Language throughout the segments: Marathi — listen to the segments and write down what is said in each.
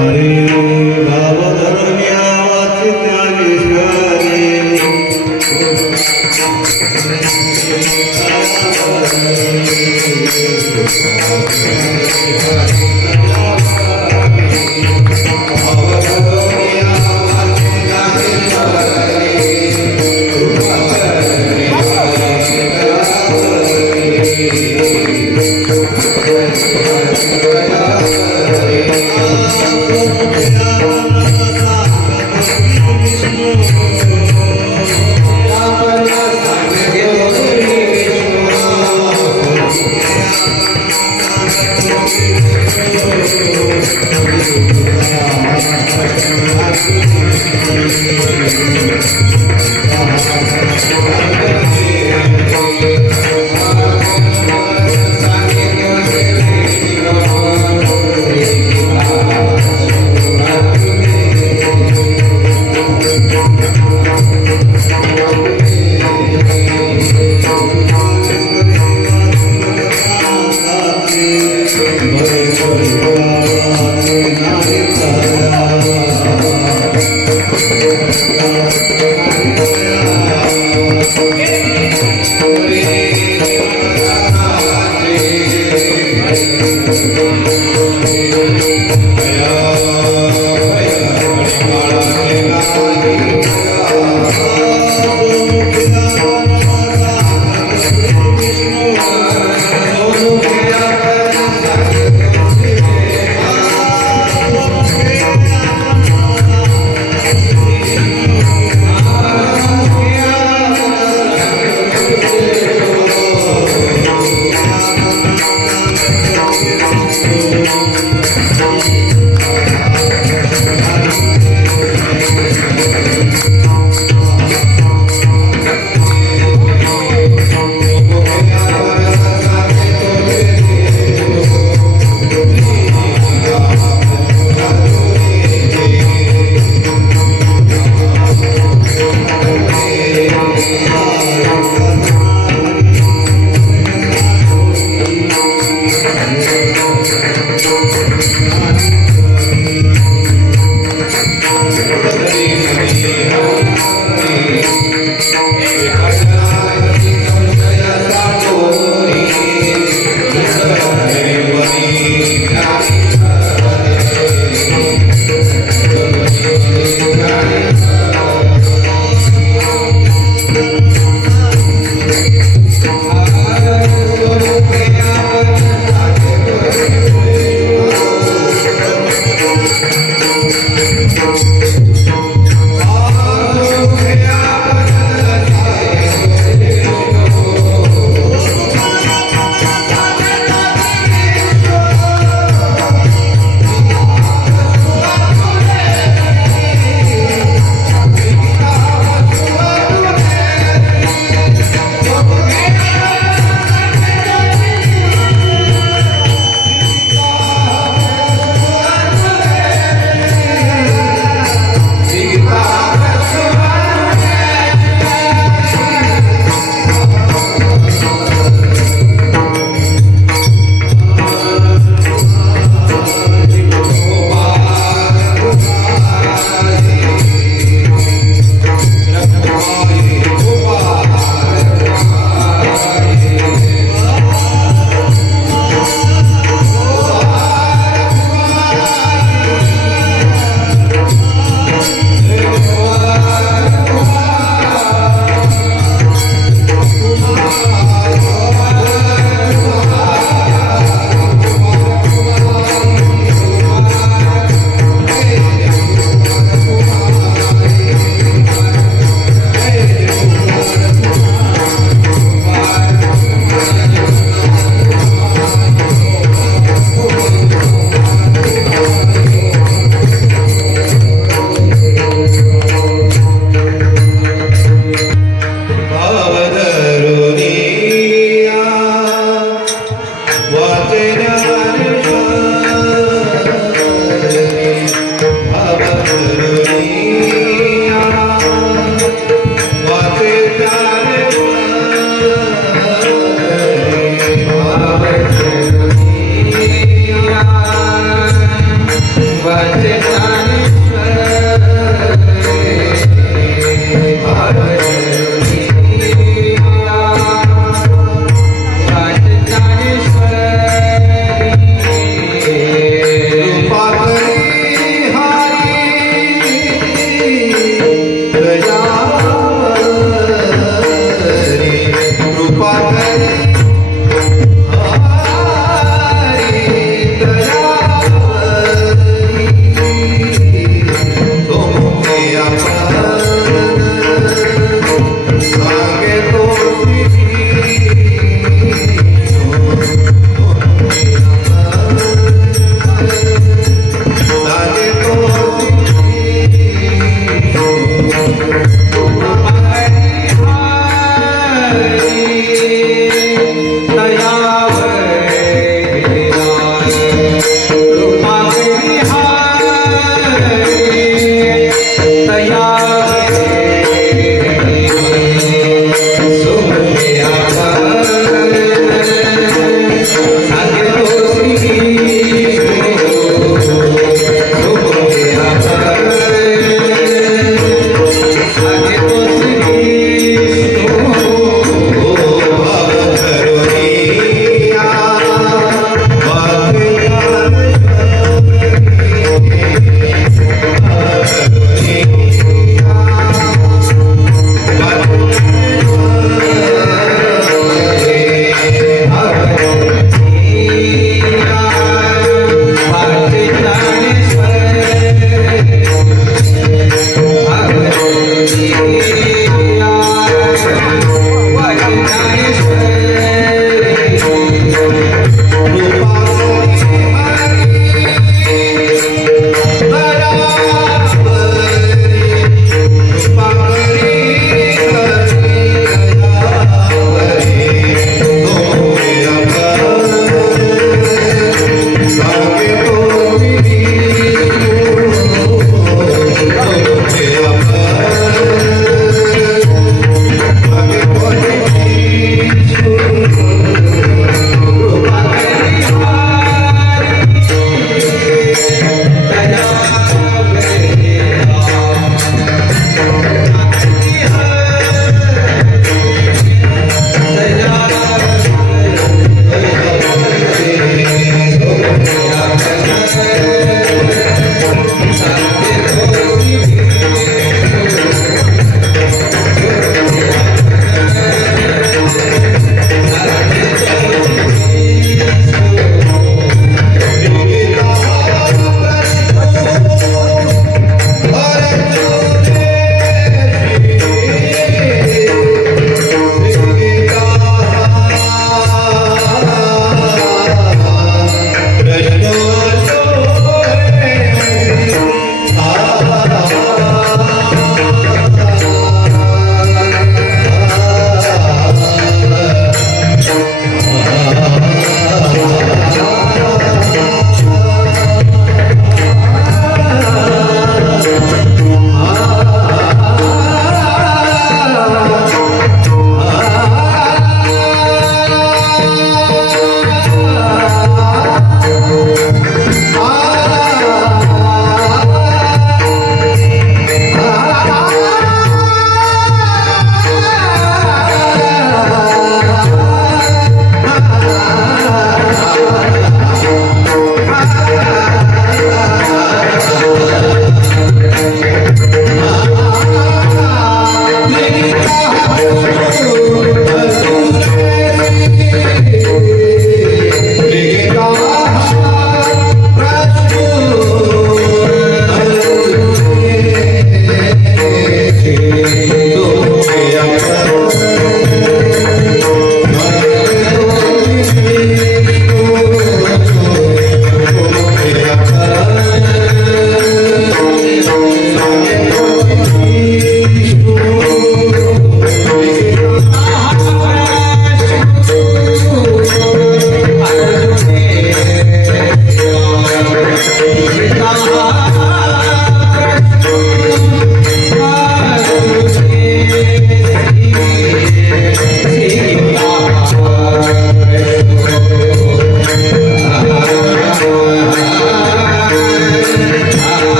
Thank you.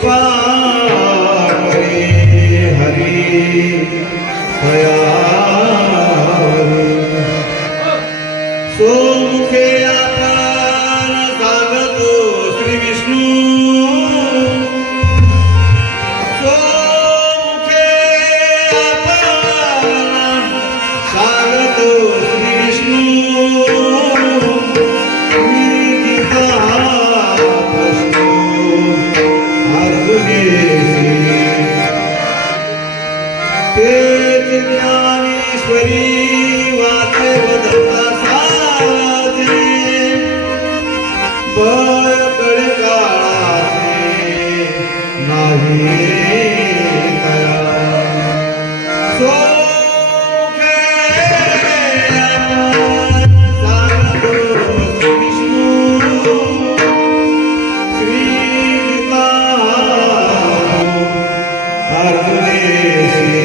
कृपा करे हरी दयावरी सोमुखे आपण सांगतो श्री विष्णू सोमुखे आपण सांगतो श्री विष्णू ज्ञानेश्वरी वाचे बदलता साजे बळ काळाचे नाही कया सोखे आपण सांगतो श्री विष्णू श्री गीता अर्जुनेशी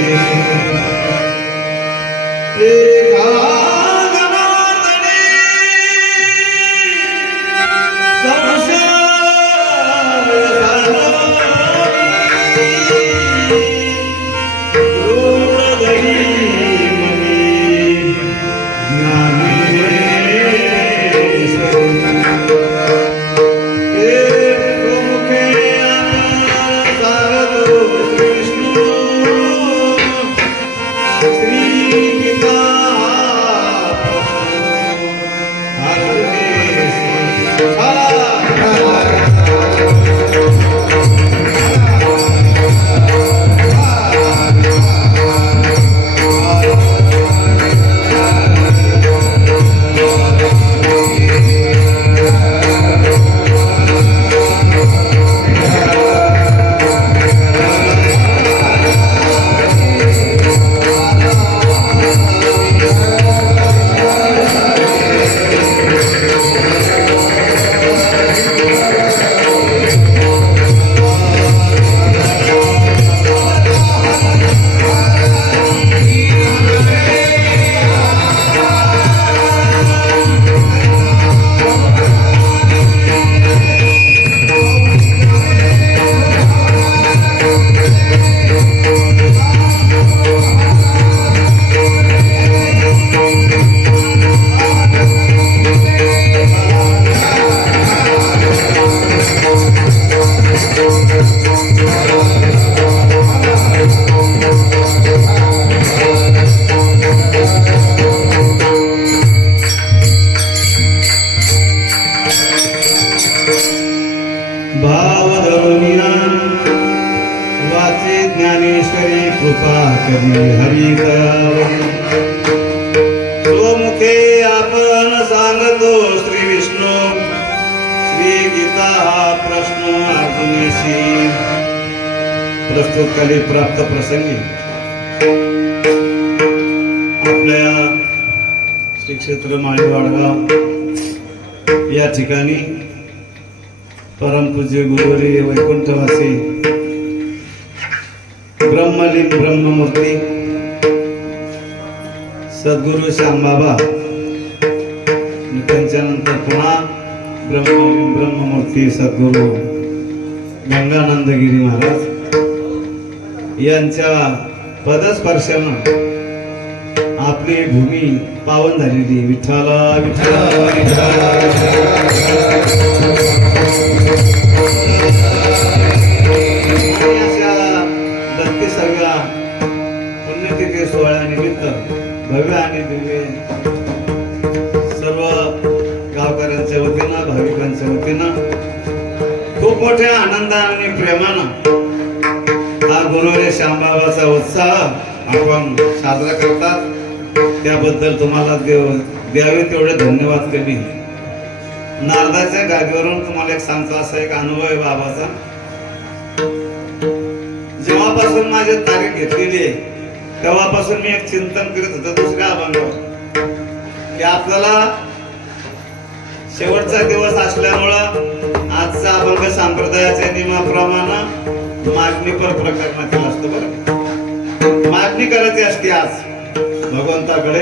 वाचे ज्ञानेश्वरी कृपा करी हरी दयावरी स्वमुखे आपण सांगतो श्री विष्णू श्री गीता हा प्रश्न अर्जुनेशी प्रस्तुत कली प्राप्त प्रसंगी आपल्या श्री क्षेत्र माळी वाडगाव या ठिकाणी परमपूज्य गुरुवरी वैकुंठवासी ब्रह्मलीन ब्रह्ममूर्ती सद्गुरु श्यामबाबा त्यांच्यानंतर पुन्हा ब्रह्मलीन ब्रह्ममूर्ती सद्गुरु गंगानंदगिरी महाराज यांच्या पदस्पर्शानं आपली भूमी पावन झालेली विठ्ठला विठ्ठला सर्व पुण्यतिथी सोहळ्यानिमित्त भव्य आणि दिव्य सर्व गावकऱ्यांच्या वतीनं भाविकांच्या वतीनं खूप मोठ्या आनंदा आणि प्रेमानं हा गुरुवरी श्यामबाबाचा उत्साह आपण साजरा करतात. त्याबद्दल तुम्हाला द्यावे तेवढे धन्यवाद कमी. नारदाच्या गादीवरून तुम्हाला एक सांगतो असा एक अनुभव आहे बाबाचा. जेव्हापासून माझी तारीख घेतलेली आहे तेव्हापासून मी एक चिंतन करत होतो दुसऱ्या अभंगावर की आपल्याला शेवटचा दिवस असल्यामुळं आजचा अभंग संप्रदायाच्या नियमाप्रमाणे मागणी पर प्रकरणातील असतो. बरं मागणी करायची असते आज भगवंताकडे.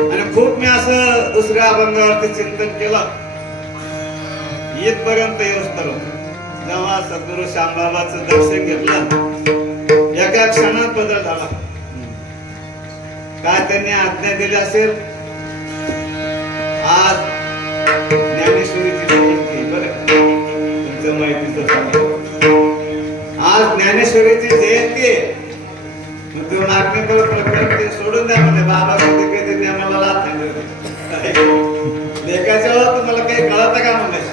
आणि खूप मी असं दुसऱ्या अभंगावरती चिंतन केलं इथपर्यंत येऊस तर जेव्हा सद्गुरु श्यामबाबाचं दर्शन घेतलं एका क्षणात बदल झाला. काय त्यांनी आज्ञा दिली असेल, आज ज्ञानेश्वरीची जयंती. बरं तुमचं माहितीच आज ज्ञानेश्वरीची जयंती. तो मागणी प्रकरण ते सोडून द्या म्हणजे बाबा कधी कधी आम्हाला लाभ लेखाच्या तुम्हाला काही कळत का म्हणजे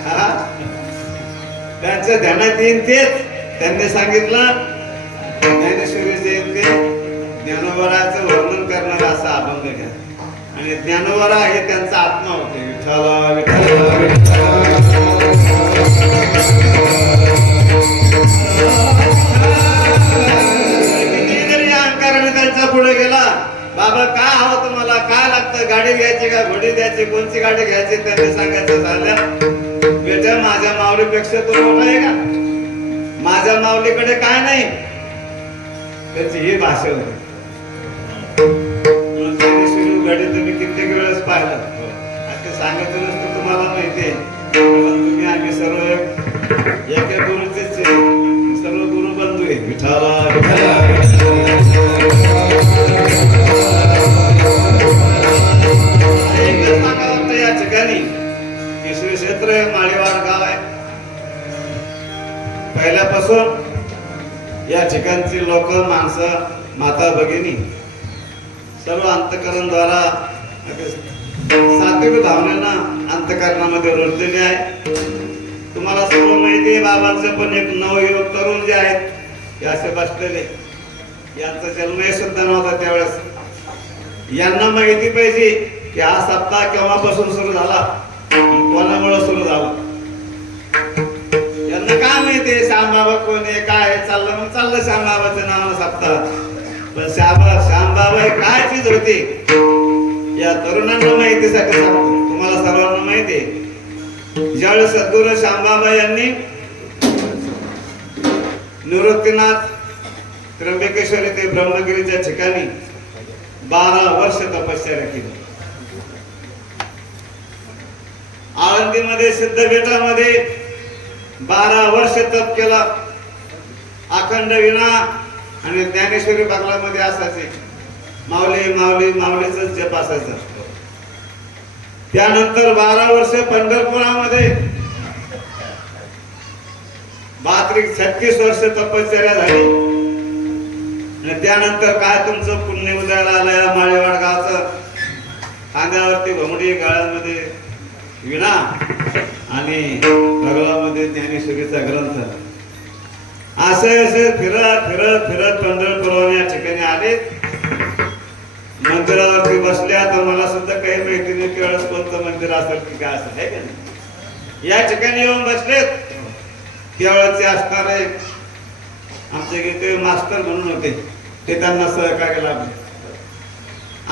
त्यांच्या ध्यानात येईन तेच त्यांनी सांगितलं. ज्ञानेश्वरी जयंती ज्ञानोबराचं वर्णन करणारा असा अभंग घ्या. आणि ज्ञानोबरा हे त्यांचा आत्मा होते. विठ्ठला विठ्ठला त्यांचा पुढे गेला. बाबा काय हवं तुम्हाला, काय लागतं, गाडी घ्यायची का घोडी द्यायची, कोणती गाडी घ्यायची, त्यांनी सांगायचं झालं. बेटा माझ्या माऊलीपेक्षा तो मोठा आहे का, माझ्या माऊलीकडे काय नाही. त्याची ही भाषा होती. गाडी तुम्ही कित्येक वेळेस पाहिलं, ते सांगायचं नसतं तुम्हाला माहितीये. तुम्ही आम्ही सर्व एका गुरुचे सर्व गुरु बंधू आहे. विठ्ठला या ठिकाणी श्री क्षेत्र माळीवाड गाव आहे. पहिल्यापासून या ठिकाणची लोक माणसं माता भगिनी सर्व अंतकरणद्वारा सात्विक भावनेनं अंतकरणामध्ये रुजलेले आहे. तुम्हाला सर्व माहिती आहे बाबांचं पण एक नवयुवक तरुण जे आहेत हे असे बसलेले, यांचा जन्मही सुद्धा नव्हता त्यावेळेस. यांना माहिती पाहिजे की हा सप्ताह केव्हापासून सुरू झाला, कोणामुळे सुरू झाला. यांना काय माहितीये श्यामबाबा कोण आहे, काय आहे, चाललं मग चाललं श्यामबाबाच्या नावानं सप्ताह. पण श्यामबाबा हे काय चीज होती या तरुणांना माहितीसाठी सांगतो. तुम्हाला सर्वांना माहिती आहे ज्यावेळेस सद्गुरु श्यामबाबा यांनी निवृत्तीनाथ त्र्यंबकेश्वरी ते ब्रह्मगिरीच्या ठिकाणी 12 वर्ष तपश्चर्या केली. आळंदीमध्ये सिद्धपीठामध्ये 12 वर्ष तप केला. अखंड विना आणि ज्ञानेश्वरी बंगल्यामध्ये असायचे. माऊली माऊली माऊलीच जप असायचा. त्यानंतर 12 वर्ष पंढरपुरामध्ये 36 वर्ष तपश्चर्या झाली. आणि त्यानंतर काय तुमचं पुण्य उदयाला आलं. माळीवाड गावचं खांद्यावरती घोंगडी, गळ्यामध्ये विणा आणि गगलामध्ये ज्ञानेश्वरीचा ग्रंथ. असे फिरत फिरत फिरत पंढरपूर या ठिकाणी आले. मंदिरावरती बसल्या तर मला सुद्धा काही माहिती नाही केवळ कोणतं मंदिर असेल की काय असेल आहे का नाही. या ठिकाणी येऊन बसलेत. केवळचे असणारे आमचे गीते मास्टर म्हणून होते, ते त्यांना सहकार्य लाभले.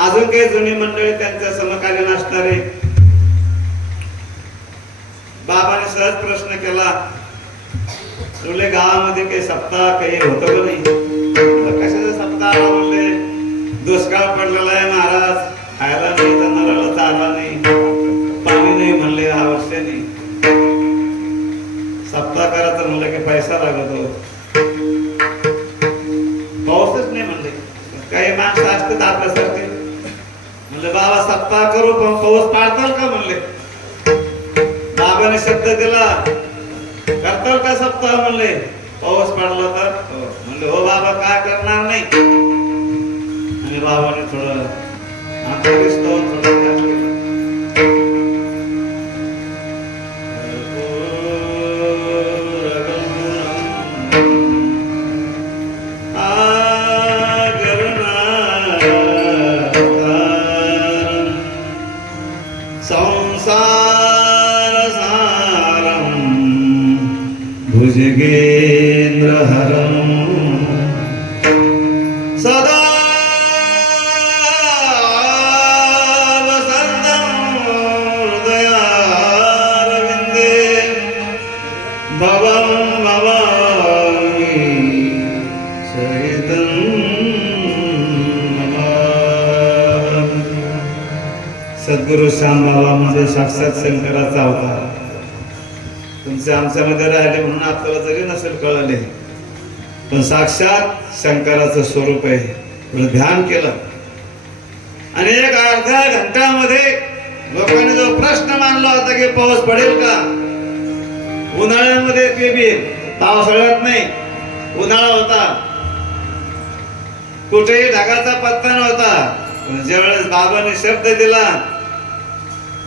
अजून काही जुनी मंडळी त्यांच्या समकालीन असणारे. बाबाने सहज प्रश्न केला, तुले गावामध्ये काही सप्ताह काही होतं का नाही. कशाचा सप्ताह म्हणले, दुष्काळ पडलेला आहे महाराज, खायला नाही, जनावराला चारा नाही, पाणी नाही म्हणले 10 वर्षांनी. सप्ताह करायचं म्हणलं की पैसा लागतो, पाऊसच नाही म्हणले. काही माणसं असतात आपल्यासारखे. म्हणले बाबा सप्ताह करू पण पाऊस पाडताल का म्हणले. बाबाने शब्द दिला, करताल का सप्ताह म्हणले. पाऊस पडला तर म्हणले हो बाबा काय करणार नाही. आणि बाबाने थोडं अंतरिस्तवन थोडं भुजगेन्द्रहरं सदा वसन्तं हृदयारविन्दे भवं भवामि सहितं नमामि. सद्गुरु श्यामबाबा म्हणजे साक्षात शंकराचा अवतार. तुमचे आमच्यामध्ये राहिले म्हणून आपल्याला जरी नसेल कळले, पण साक्षात शंकराचं स्वरूप आहे. थोडं ध्यान केलं आणि एक अर्ध्या घंट्यामध्ये लोकांनी जो प्रश्न मानला होता की पाऊस पडेल का, उन्हाळ्यामध्ये ते बी पावसाळ्यात नाही, उन्हाळा होता, कुठेही ढगाचा पत्ता नव्हता. ज्यावेळेस बाबाने शब्द दिला,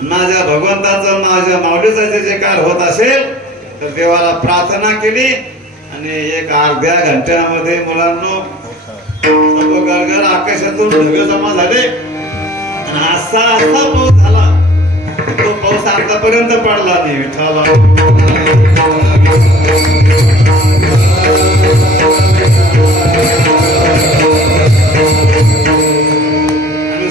माझ्या भगवंताचा माझ्या माऊलीचा जे कार होत असेल तर देवाला प्रार्थना केली आणि एक अर्ध्या घंट्यामध्ये मुलांनो सर्व गरगर आकाशातून ढग जमा झाले आणि असा असा पाऊस झाला. तो पाऊस आतापर्यंत पडला नाही. विठ्ठला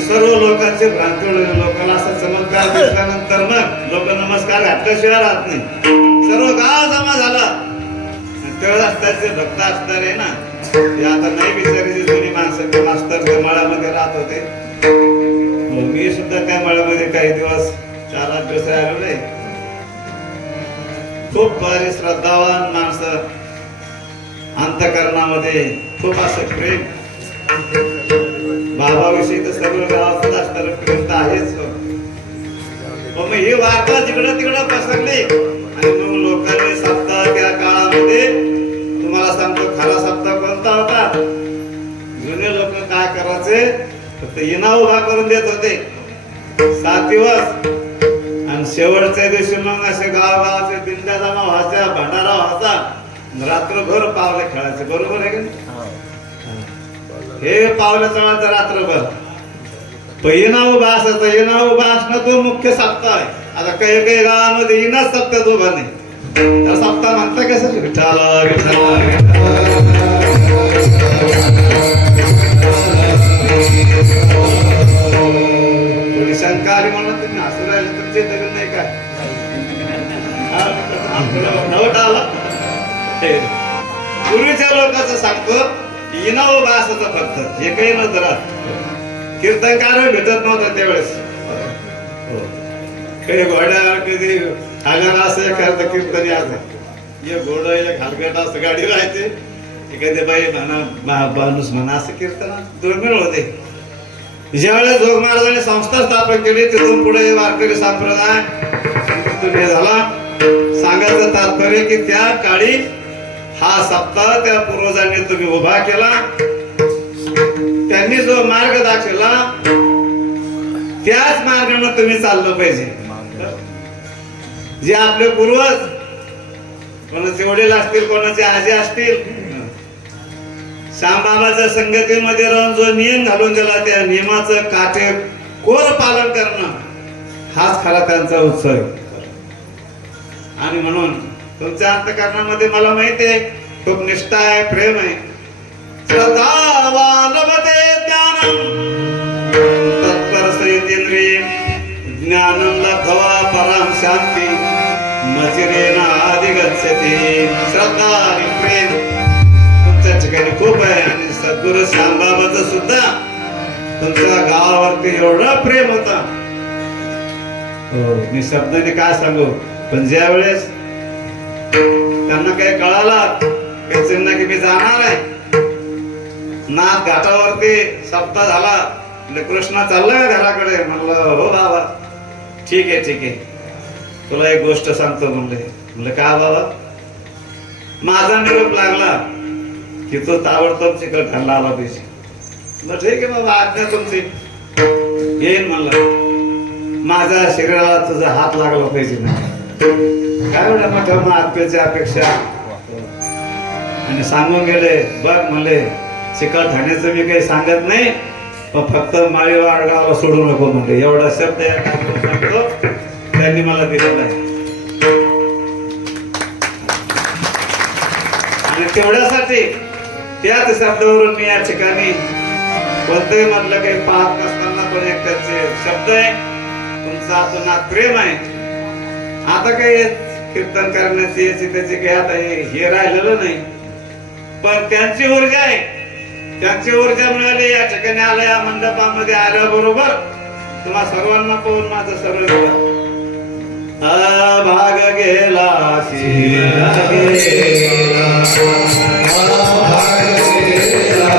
सर्व लोकांचे भ्रांती उडवले. लोकांना असा चमत्कार दिसल्यानंतर मग लोक नमस्कार घातल्याशिवाय राहत नाही. सर्व गाव जमा झाला. तेवढाच त्याचे भक्त असणारे ना, ते आता नाही बिचारी जुनी माणसं ते मास्तर त्या मळ्यामध्ये राहत होते. मी सुद्धा त्या मळ्यामध्ये काही दिवस 4-8 दिवस राहिलो नाही. खूप भारी श्रद्धावान माणसं, अंतकरणामध्ये खूप असं प्रेम. बाबाविषयी तर सर्व गावात असणार प्रेम तर आहेच. मग ही वार्ता जिकडं तिकडं पसरली आणि मग लोकांनी सप्ताह त्या काळामध्ये, तुम्हाला सांगतो खरा सप्ताह कोणता होता. जुने लोक काय करायचे, फक्त इना उभा करून देत होते 7 दिवस आणि शेवटच्या दिवशी मग असे गावाचे दिंड्या जमा व्हायच्या, भंडारा व्हायचा, रात्रभर पावले खेळायचे. बरोबर आहे का? हे पावलं चढायचं रात्रभर. इना उभा असायचा. इना उभा असणं तो मुख्य सप्ताह आहे. आता काही काही गावामध्ये इनाच सप्ताह उभा नाही. त्या सप्ताह म्हणता कसं विठ्ठला विठ्ठला. थोडी शंका आली म्हणून तुम्ही हसू राहिले, तुमचे दगड नाही काय नवट आला. पूर्वीच्या लोकांचं सांगतो इना उभा असायचा फक्त, हे काही नव्हतं राहत. कीर्तनकार भेटत नव्हता त्यावेळेस. काही घोड्या कधी हागाला असं एखादं कीर्तन यायचं, एक घोडं एक हलगट असं गाडी राहायचे, एखादी बाई म्हणा माणूस म्हणा असं कीर्तन दुर्मिळ होते. ज्यावेळेस जोग महाराजांनी संस्था स्थापन केली तिथून पुढे वारकरी संप्रदाय तिथून हे झाला. सांगायचं तात्पर्य की त्या काळी हा सप्ताह त्या पूर्वजांनी तुम्ही उभा केला. त्यांनी जो मार्ग दाखवला त्याच मार्गाने तुम्ही चाललं पाहिजे. जे आपले पूर्वज, कोणाचे वडील असतील, कोणाचे आजी असतील, श्यामबाबाच्या संगतीमध्ये राहून जो नियम घालून दिला त्या नियमाचं काटेकोर पालन करणं हाच खरा त्यांचा उत्सव आहे. आणि म्हणून तुमच्या अंतःकरणामध्ये मला माहिती आहे खूप निष्ठा आहे, प्रेम आहे. श्रद्धावान लभते ज्ञानम तत्परसेंद्रिय ज्ञानम लब्ध्वा पराम शांती मचिरेण अधिगच्छति. श्रद्धा आणि प्रेम तुमच्या ठिकाणी खूप आहे. आणि सद्गुरु श्यामबाबाचं सुद्धा तुमच्या गावावरती एवढं प्रेम होता, मी शब्दाने काय सांगू. पण ज्या वेळेस त्यांना काही कळालं की मी जाणार आहे, नाथ घाटावरती सप्ताह झाला, कृष्णा चाललाय घराकडे. म्हणलं हो बाबा ठीक आहे ठीक आहे, तुला एक गोष्ट सांगतो म्हणलं का बाबा. माझा निरोप लागला की तो ताबडतोब चिकट घालला आला पाहिजे. म्हणलं ठीक आहे बाबा, आज्ञा तुमची, येईन. म्हणलं माझ्या शरीराला तुझा हात लागला पाहिजे ना. काय म्हणलं मोठ्या आत्म्याची अपेक्षा. आणि सांगून गेले बघ म्हणले चिकट खाण्याचं मी काही सांगत नाही, पण फक्त माळी वाडगावला सोडू नको म्हणले. एवढा शब्द सांगतो त्यांनी मला दिलेला आहे. आणि तेवढ्यासाठी त्याच शब्दावरून मी या ठिकाणी कोणतंही म्हटलं काही पाहत नसताना पण एक त्यांचे शब्द आहे, तुमचा आतोनात प्रेम आहे. आता काही कीर्तन करण्याची त्याची काही आता हे राहिलेलं नाही, पण त्यांची ऊर्जा आहे. त्यांची ऊर्जा मिळाली या ठिकाणी आल्या, या मंडपामध्ये आल्याबरोबर तुम्हा सर्वांना पाहून माझं सर्व भाग गेला शिरा गेला भाग गेला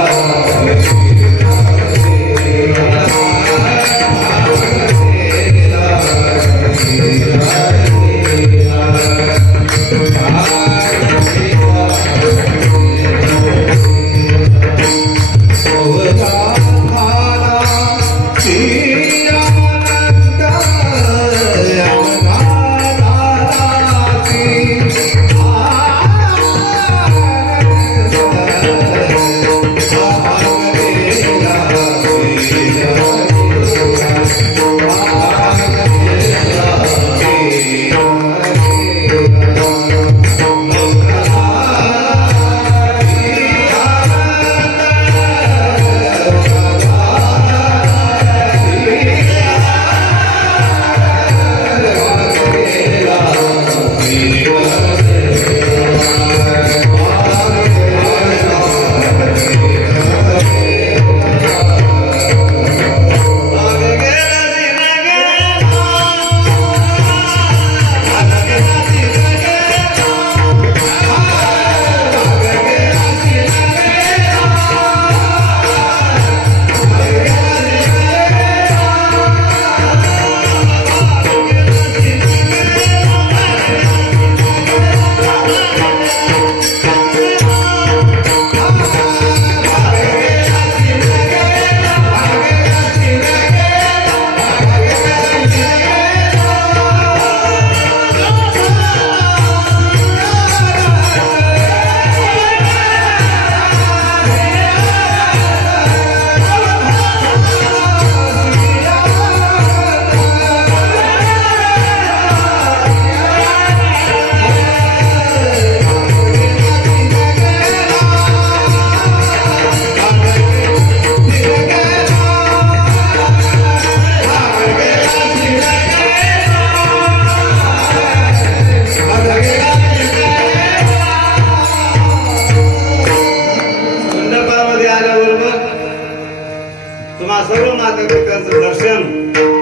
सर्व माता पित्याचं दर्शन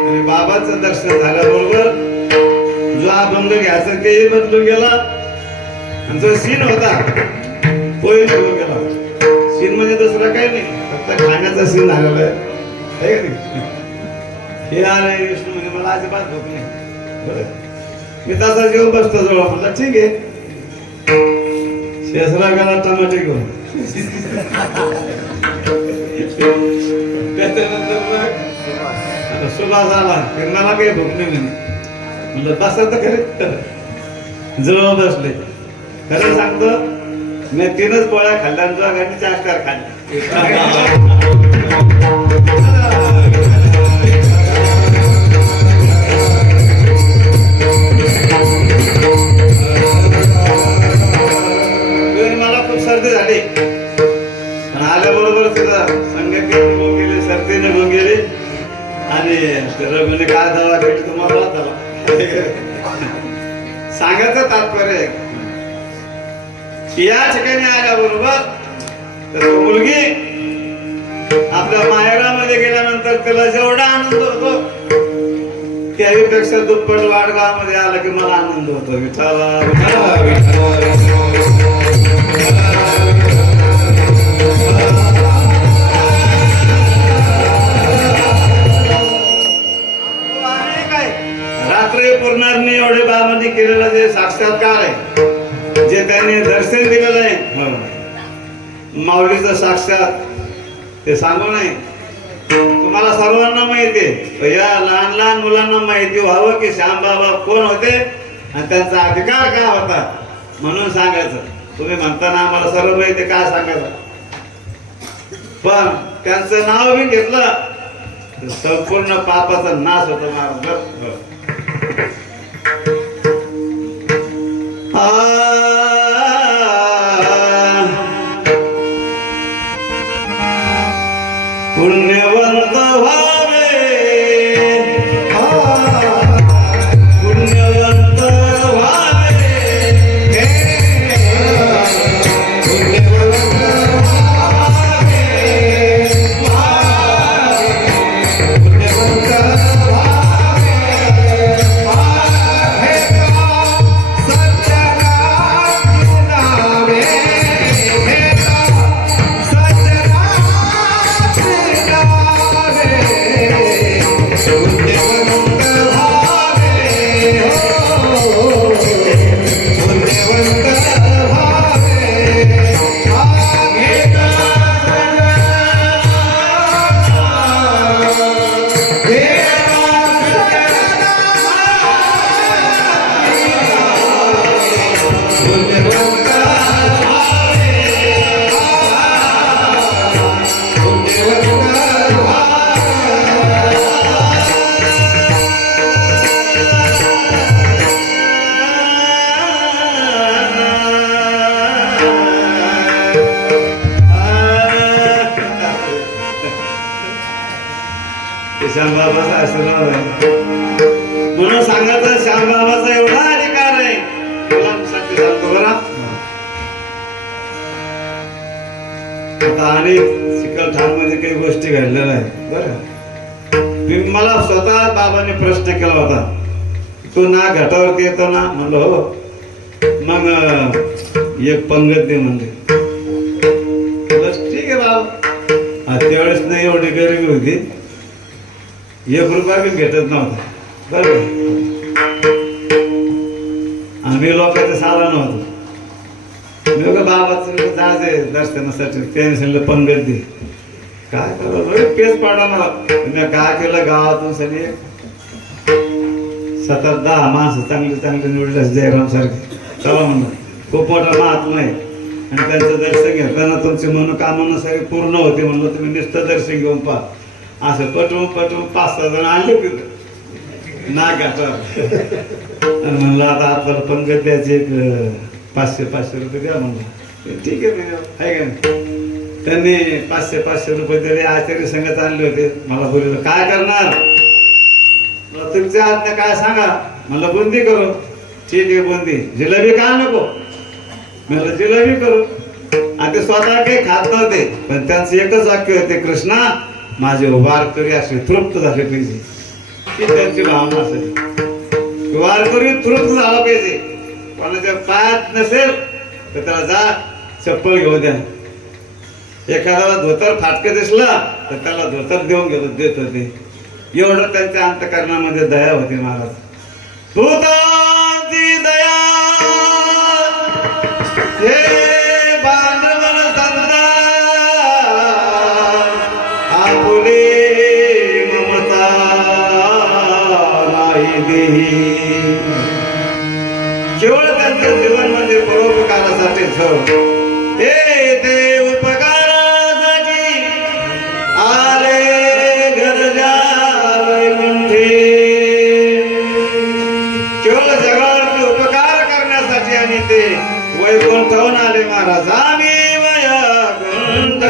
आणि बाबाचं दर्शन झाल्याबरोबर जो अभंग घ्यायचा तेही बदलून गेला आणि जो सीन होता तोही बदलून गेला. सीन म्हणजे दुसरा काही नाही, फक्त खाण्याचा सीन झालेला आहे का नाही. हे आलंय विष्णू म्हणजे मला अजिबात भूक नाही. बरं मी तसा जेवण बसतो जवळ, म्हटलं ठीक आहे. शेसरा गेला टमाटे घेऊन. त्याच्यानंतर मग सुभाष आला, मला काही भूक नाही म्हणे. म्हणलं बसा तर खरे, जवळ बसले. खरं सांगतो मी 3च पोळ्या खाल्ल्या आणि गाडी 4 खाल्ल्या. मला खूप सर्दी झाली, आल्याबरोबर तिला संगीत निघून गेले, सर्दी निघून गेली आणि रघुने काय दवा केली तुम्हाला त्याला सांगायचं तात्पर्य या ठिकाणी आल्याबरोबर तर मुलगी आपल्या माहेरामध्ये गेल्यानंतर त्याला जेवढा आनंद होतो त्यापेक्षा दुप्पट वाडगावामध्ये आला की मला आनंद होतो. विठाला रात्री पूर्णांनी एवढे बाबांनी केलेलं जे साक्षात्कार आहे, जे त्यांनी दर्शन दिलेलं आहे माऊलीचं साक्षात, ते सांगू नये. तुम्हाला सर्वांना माहिती आहे, या लहान लहान मुलांना माहिती व्हावं की श्यामबाबा कोण होते आणि त्यांचा अधिकार काय होता म्हणून सांगायचं. तुम्ही म्हणताना आम्हाला सर्व माहिती काय सांगायचं, पण त्यांचं नाव मी घेतलं तर संपूर्ण पापाचा नाश होतो महाराज. पुण्यवंत व्हावे, पुण्यवंत व्हावे, पुण्यवंत व्हावे, पुण्यवंत व्हावे. श्यामबाबाचा आशीर्वाद आहे म्हणून सांगायचं श्यामबाबाचा एवढा अधिकार आहे. तुला साठी सांगतो बरा. आता अनेक चिकलठाण मध्ये काही गोष्टी घडलेल्या आहेत बरं. मला स्वतः बाबांनी प्रश्न केला होता, तू ना घाटावरती येतो ना? म्हणलं हो. मग एक पंगत दे म्हणजे. ठीक आहे बाबा. त्यावेळेस नाही एवढी गरिबी होती, 1 रुपया बी भेटत नव्हता बरोबर. आम्ही लोकांचं साला नव्हतो. मी बघा बाबाचं जायचे दर्शनासाठी, त्याने सांगितलं पंगत दे. काय करावं पेच पाडा मला. मी काय केलं, गावातून सगळे 7-10 माणसं चांगली चांगली निवडले जयराम सारखे. चला म्हणलं खूप मोठा महात्मा आहे आणि त्यांचं दर्शन घेताना तुमची मनोकामना सगळी पूर्ण होते. म्हणलं तुम्ही नुसतं दर्शन घेऊन पहा. असं पटवून 5-6 जण आले तिथं ना घाटावर. आणि म्हणलं आता आपल्याला पंगत द्यायची, एक 500-500 रुपये द्या म्हणलं. ठीक आहे का. त्यांनी 500-500 रुपये दिले. आचार्य संगत आणले होते. मला बोलले काय करणार, तुमची आज्ञा काय सांगा. म्हणलं बुंदी करू. ठीक आहे बुंदी. जिलेबी का नको. म्हणलं जिलेबी करू. आणि ते स्वतः काही खात नव्हते, पण त्यांचं एकच वाक्य होते, कृष्णा माझे वारकरी असे तृप्त झाले पाहिजे. ही त्यांची भावना असेल. वारकरी तृप्त झाला पाहिजे. कोणाच्या पायात नसेल तर त्याला जा चप्पल घेऊ द्या. एखाद्याला धोतर फाटके दिसला तर त्याला धोतर देत होते. एवढं त्यांच्या अंतकरणामध्ये दया होती महाराज. भूतांची दया हे भांडवल संता आपुले ममता नाही देही. केवळ त्यांचं जीवन म्हणजे परोपकारासाठी हे ते उपकारासाठी आले गरजा वैकुंठी. केवळ जगावरती उपकार करण्यासाठी आणि ते वैकुंठाहून आले महाराज. आम्ही वैकुंठ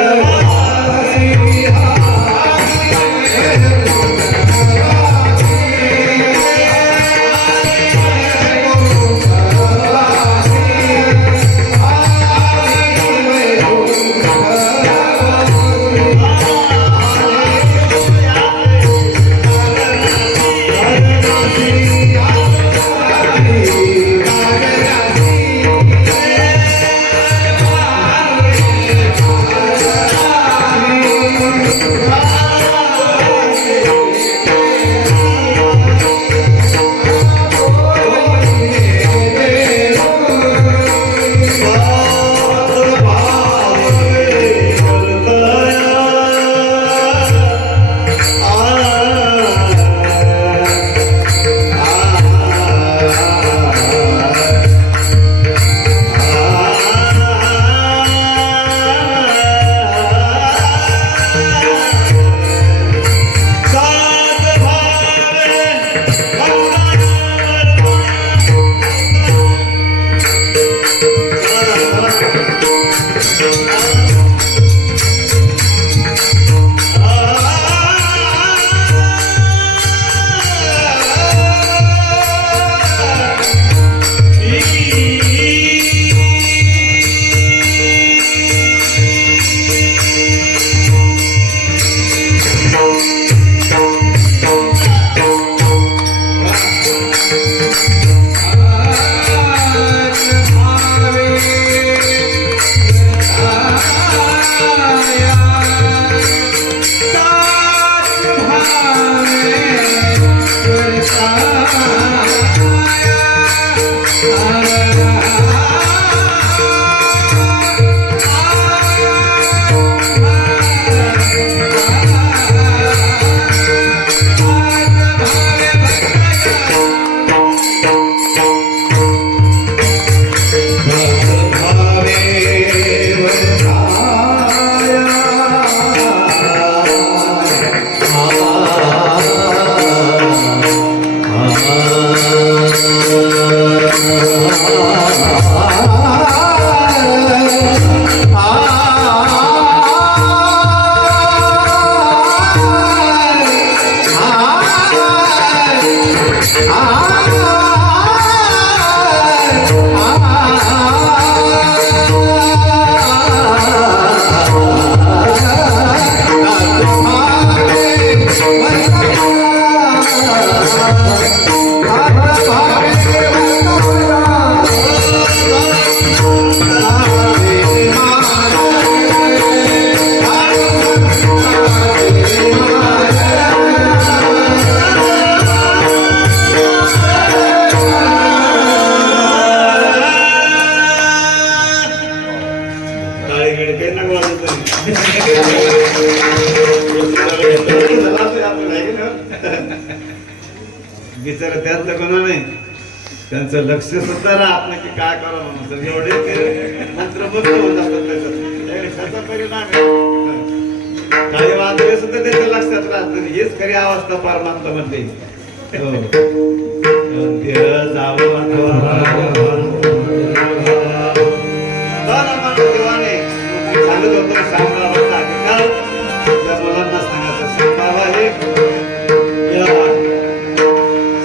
बिचारा त्यातलं कोणा नाही, त्यांचं लक्ष सुद्धा राहत नाही की काय करावं म्हणून. एवढे मंत्र बघ होत असतात त्याचा परिणाम आहे. काही वादळे सुद्धा त्याच्या लक्षात राहत नाही. हीच खरी अवस्था परमात्मा मध्ये. देवाने सांगत होतो शामरावांचा अधिकार त्या मुलांना सांगायचा. शामराव हे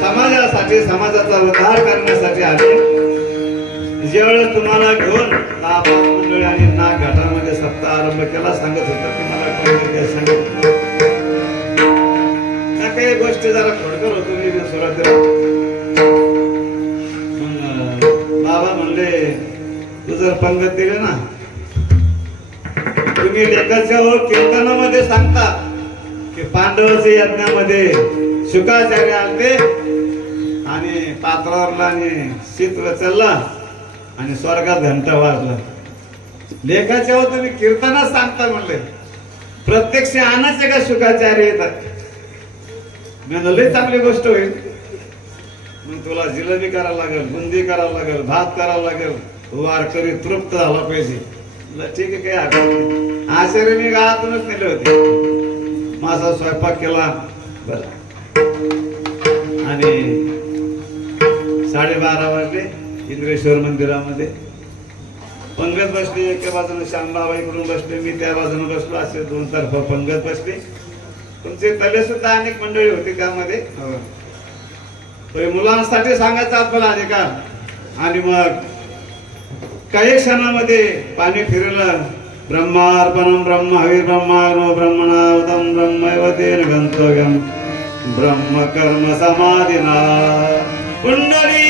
समाजासाठी, समाजाचा उद्धार करण्यासाठी आले. ज्यावेळेस तुम्हाला घेऊन नाग मंडळी आणि नाग घाटामध्ये सप्ताह आरंभ केला, सांगत होता तुम्हाला कोणी सांगितलं त्या काही गोष्टी जरा खोडकर होतो मी सुरुवातीला. बाबा म्हणले तू जर पंगत दिले ना, तुम्ही लेखाच्या कीर्तनामध्ये सांगता की पांडवाच्या यज्ञामध्ये शुकाचार्य आलते आणि पात्रावरला आणि शीत रचला आणि स्वर्गात घंटा वाजला. लेखाच्या तुम्ही कीर्तनात सांगता म्हणले, प्रत्यक्ष आणायचे का शुकाचार्य येतात. मी लय चांगली गोष्ट होईल. मग तुला जिलेबी करायला लागेल, बुंदी करायला लागेल, भात करायला लागेल, वारकरी तृप्त झाला पाहिजे. ठीक आहे, काही हरकत. आचार्याने गावातूनच नेले होते. माझा स्वयंपाक केला बरं आणि 12:30 वाजले. इंद्रेश्वर मंदिरामध्ये पंगत बसली. एका बाजूने श्यामबाबा इकडून बसले, मी त्या बाजूने बसलो. असे दोन तर्फा पंगत बसली. तुमचे तले सुद्धा अनेक मंडळी होती त्यामध्ये. मुलांसाठी सांगायचा आपला अधिकार. आणि मग काही क्षणामध्ये पाणी फिरलं. ब्रह्मार्पणम ब्रह्म हवी ब्रह्माग्नो ब्रह्मणावतम ब्रह्मैवतेन गंतव्यम ब्रह्म कर्म समाधिना कुंडली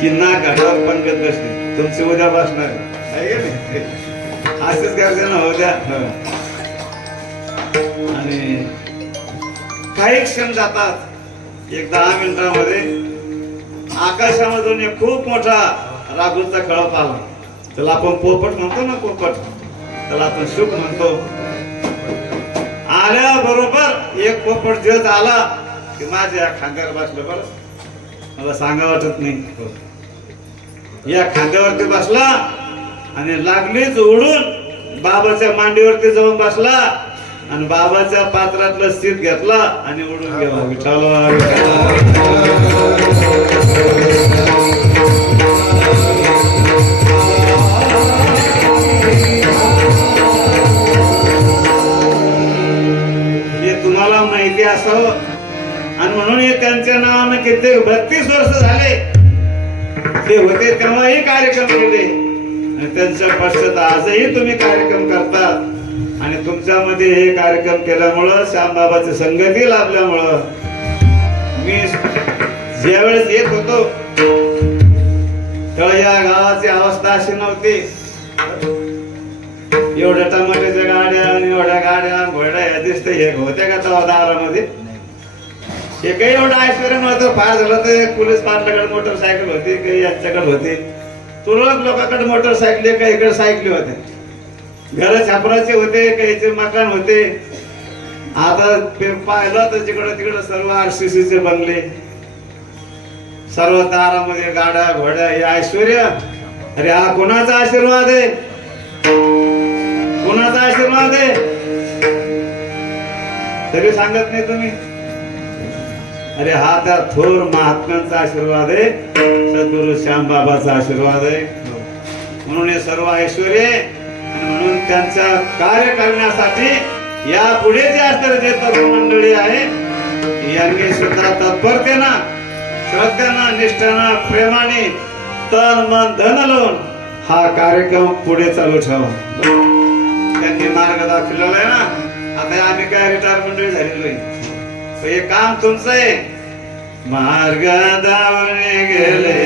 किन्ना घाटावर पंगत बसली. तुमची उद्या बसणार असेच करते ना उद्या. आणि काही क्षण जातात. एक 10 मिनिटांमध्ये आकाशामधून एक खूप मोठा रागूचा कळप आला. त्याला आपण पोपट म्हणतो ना, पोपट त्याला आपण शुक म्हणतो. आल्या बरोबर एक पोपट जेत आला की माझ्या खांद्यावर बसलं. बरं मला सांगा वाटत नाही. या खांद्यावरती बसला आणि लागलीच उडून बाबाच्या मांडीवरती जाऊन बसला आणि बाबाच्या पात्रातलं शीत घेतला आणि उडून गेला. विठ्ठला हे तुम्हाला माहिती असावं. आणि म्हणून हे त्यांच्या नावानं किती 32 वर्ष झाले ते होते तेव्हाही कार्यक्रम केले. आणि त्यांच्या पश्चात आजही तुम्ही कार्यक्रम करतात. आणि तुमच्यामध्ये हे कार्यक्रम केल्यामुळं, श्यामबाबाची संगती लाभल्यामुळं, मी ज्यावेळेस येत होतो तेव्हा या गावाची अवस्था अशी नव्हती. एवढ्या टमाट्याच्या गाड्या आणि एवढ्या गाड्या घोड्या या दिसते हे होत्या का तेव्हा दारामध्ये. हे काही एवढं ऐश्वर्य नव्हतं. फार झालं तर पोलीस पाटलाकडे मोटरसायकल होती, काही यांच्याकडे होती. तुरळक लोकांकडे मोटरसायकली, काही इकडे सायकली होत्या. घर छापराचे होते, काहीचे मकान होते. आता पाहिलं तर तिकडं तिकडं सर्व RCCचे बंगले, सर्व दारामध्ये गाड्या घोड्या, हे ऐश्वर्य. अरे हा कोणाचा आशीर्वाद आहे? कोणाचा आशीर्वाद आहे? तरी सांगत नाही तुम्ही. अरे हा त्या थोर महात्म्यांचा आशीर्वाद आहे, सद्गुरु श्याम बाबाचा आशीर्वाद आहे. म्हणून हे सर्व ऐश्वर्य, म्हणून त्यांचा कार्य करण्यासाठी या पुढे जे असणारे जे तरुण मंडळी आहे यांनी सुद्धा तत्परतेनं, श्रद्धेनं, निष्ठेनं, प्रेमाने तन मन धन लावून हा कार्यक्रम पुढे चालू ठेवा. त्यांनी मार्ग दाखवलेला आहे ना. आता आम्ही काय रिटायर मंडळी झालेलो आहे, हे काम तुमचं आहे. मार्ग दावणे गेले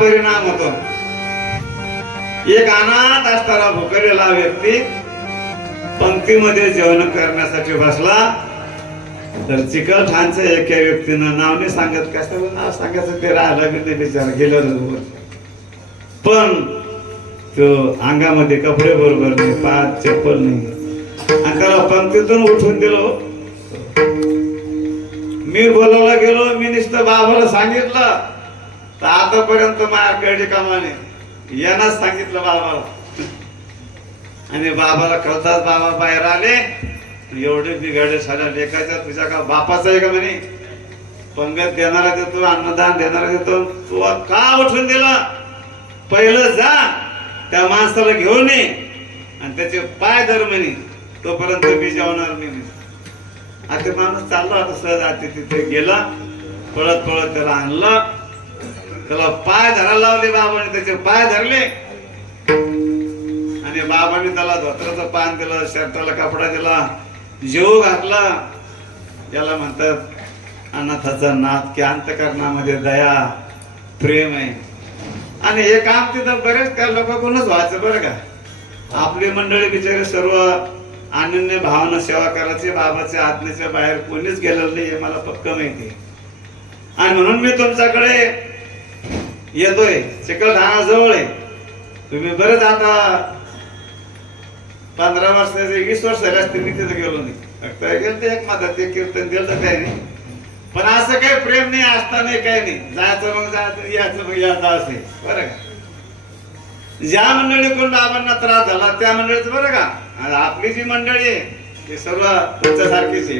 परिणाम होतो. एक अनाथ असणारा भुकेलेला व्यक्ती पंक्तीमध्ये जेवण करण्यासाठी बसला तर चिकलठाणच्या एका व्यक्तीनं नाव नाही सांगत, कसं नाव सांगायचं ते राहिलं मी ते विचार गेलं. पण तो अंगामध्ये कपडे बरोबर नाही, पाच चप्पल नाही, आणि त्याला पंक्तीतून उठून दिलो. मी बोलायला गेलो, मी नुसतं बाबाला सांगितलं तर आतापर्यंत माझ्याकडे कामाने यांनाच सांगितलं बाबाला. आणि बाबाला कळताच बाबा बाहेर आले. एवढे बिघडले साऱ्या लेखाच्या, तुझ्या का बापाचा आहे का म्हणे, पंगत देणारा देतो, अन्नदान देणारा देतो, तू का उठून दिला? पहिलं जा त्या माणसाला घेऊन ये आणि त्याचे पाय धर म्हणे, तोपर्यंत मी जेवणार नाही. आता माणूस चालला आता सहज आते तिथे गेला, पळत पळत त्याला आणलं, त्याला पाय धरायला लावले बाबाने, त्याचे पाय धरले आणि बाबाने त्याला धोत्राचं पान दिलं, शर्टाला कपडा दिला, जेव घातला. याला म्हणतात अनाथाचा नाथ, की अंतकरणामध्ये दया प्रेम आहे. आणि हे काम तिथं बरेच त्या लोकांकडूनच व्हायचं बरं का. आपली मंडळी बिचारे सर्व अनन्य भावना सेवा करायची, बाबाच्या आज्ञेच्या बाहेर कोणीच गेलेलं नाही हे मला पक्क माहिती. आणि म्हणून मी तुमच्याकडे येतोय. चिकलठाणा जवळ आहे. तुम्ही बरेच आता 15 वर्षाचे 20 वर्ष झाले असतील मी तिथे गेलो नाही. गेलं तर एक मदत एक कीर्तन दिलं तर काही नाही, पण असं काही प्रेम नाही, असता नाही, काही नाही. जायचं मग जायचं, यायचं मग यायचं असे बरं का. ज्या मंडळीकडून बाबांना त्रास झाला त्या मंडळीच बरं का. आपली जी मंडळी आहे ती सर्व तुमच्यासारखीच आहे.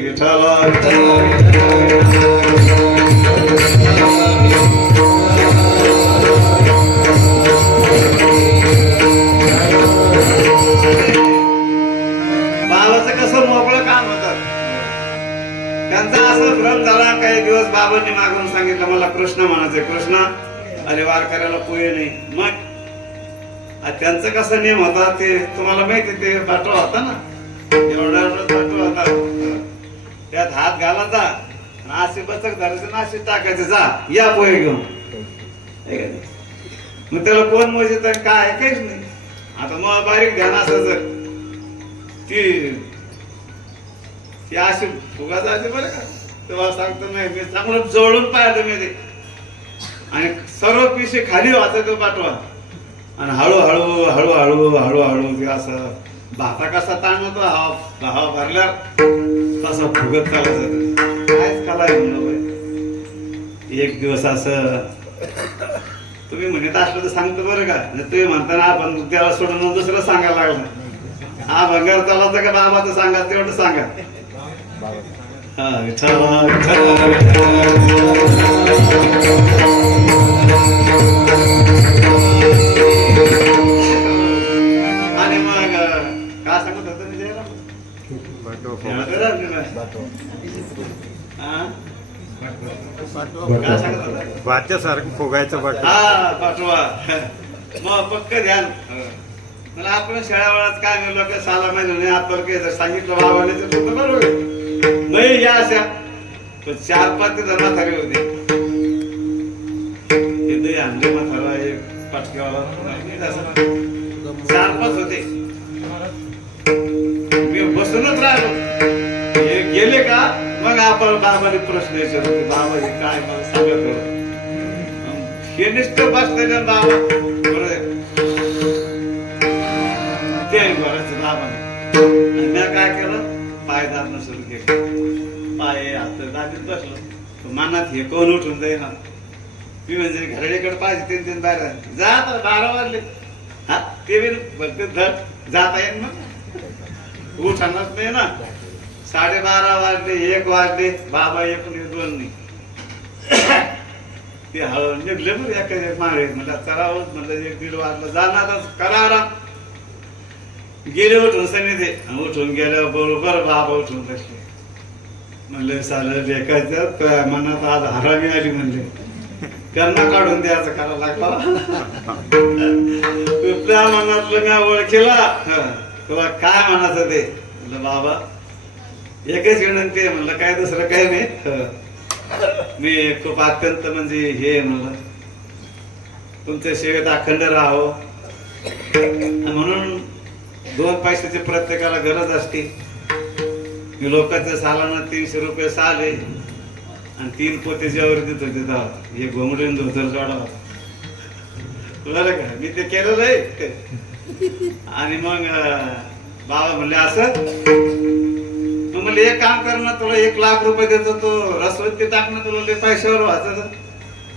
बाबाचं कसं मोकळं काम होतं. त्यांचा असं भ्रम झाला काही दिवस बाबांनी मागून अरे वारकऱ्याला पोहे नाही. मग त्यांचा कसा नियम होता ते तुम्हाला माहिती, ते बाटवा होता ना, एवढा बाटवा होता, त्यात हात घालायचा, नाशी बचक धरायचं, नाशी टाकायचं, जा या पोहे घेऊन. मग त्याला कोण मोजित काय काहीच नाही. आता मग बारीक ध्यान असायचं, ती अशी फुगा जायचे बरं का. तेव्हा सांगतो नाही, मी चांगलं जवळून पाहिलं मी ते, आणि सर्व पिशे खाली वाचा तो पाठवा, आणि हळूहळू हळूहळू हळूहळू ते असं भाता कसा ताण होतो हवा भरल्यावर तसा फुगत चालायचं. कायच कला आहे म्हणलं. एक दिवस असं तुम्ही म्हणत असलं तर सांगतो बरं का, तुम्ही म्हणताना आपण त्याला सोडून दुसरं सांगायला लागलं. हा भंगार चालायचं का बाबाचं सांगा, तेवढं सांगा. आणि मग काय सांगत होतं मी वाच्यासारखं फुगायचं बघ. हा पाठवा. मग पक्क ध्यान. मला आपण शाळावळात काय नाही, लोक साला महिने आपल्याला काही जर सांगितलं बाबाने तर बरोबर नाही. या अशा 4-5 जण म्हातारे होते, आणले म्हातारा एक पाटक्यावाला 4-5 होते. मी बसूनच राहिलो. हे गेले का मग आपण बाबाने प्रश्न विचारत होते, बाबा हे काय मला सांगत होतं. हे नुसतं बसलेले बाबा बरोबर ते बोलायचं बाबाने. आणि मी काय केलं, पाय दाबणं सुरू केलं. पाय हात दाबीत बसलो. मनात हे कोण उठून जाईना. मी म्हणजे घरडेकडे पाहिजे 3-3 बाहेर जात 12 वाजले. हा ते बी जाता येईल मग उठानाच नाही ना. 12:30 वाजले, 1 वाजले, बाबा 1-2 नाही. ते हळू निघले बरं एखाद्या मागे. म्हटलं चलावं, म्हटलं 1-1.5 वाजलं, जाणारच करा आराम. गेले उठून समिती. उठून गेल्यावर बरोबर बाबा उठून बसले. म्हणले सालं लेखायचं मनात आज हरामी आली. म्हणले त्यांना काढून द्यायचं करायला लागला. तुझ्या मनातलं मी ओळखीला तुला काय म्हणायचं ते. म्हणलं बाबा एकच विनंती आहे. म्हणलं काय दुसरं काही नाही. मी खूप अत्यंत म्हणजे हे म्हणलं तुमच्या सेवेत अखंड राहावं, म्हणून 2 पैशाची प्रत्येकाला गरज असते. मी लोकांच्या सालाना 300 रुपये साल आहे, आणि 3 पोते जेवारी देत होते. हे घोंगडून धोतर जोडा होता बरं का. मी ते केलेलं आहे. आणि मग बाबा म्हणले असं. मग म्हणले एक काम कर ना, तुला 1 लाख रुपये देतो, तो रसवंती टाक ना, तुला पैशावर वाचायचं.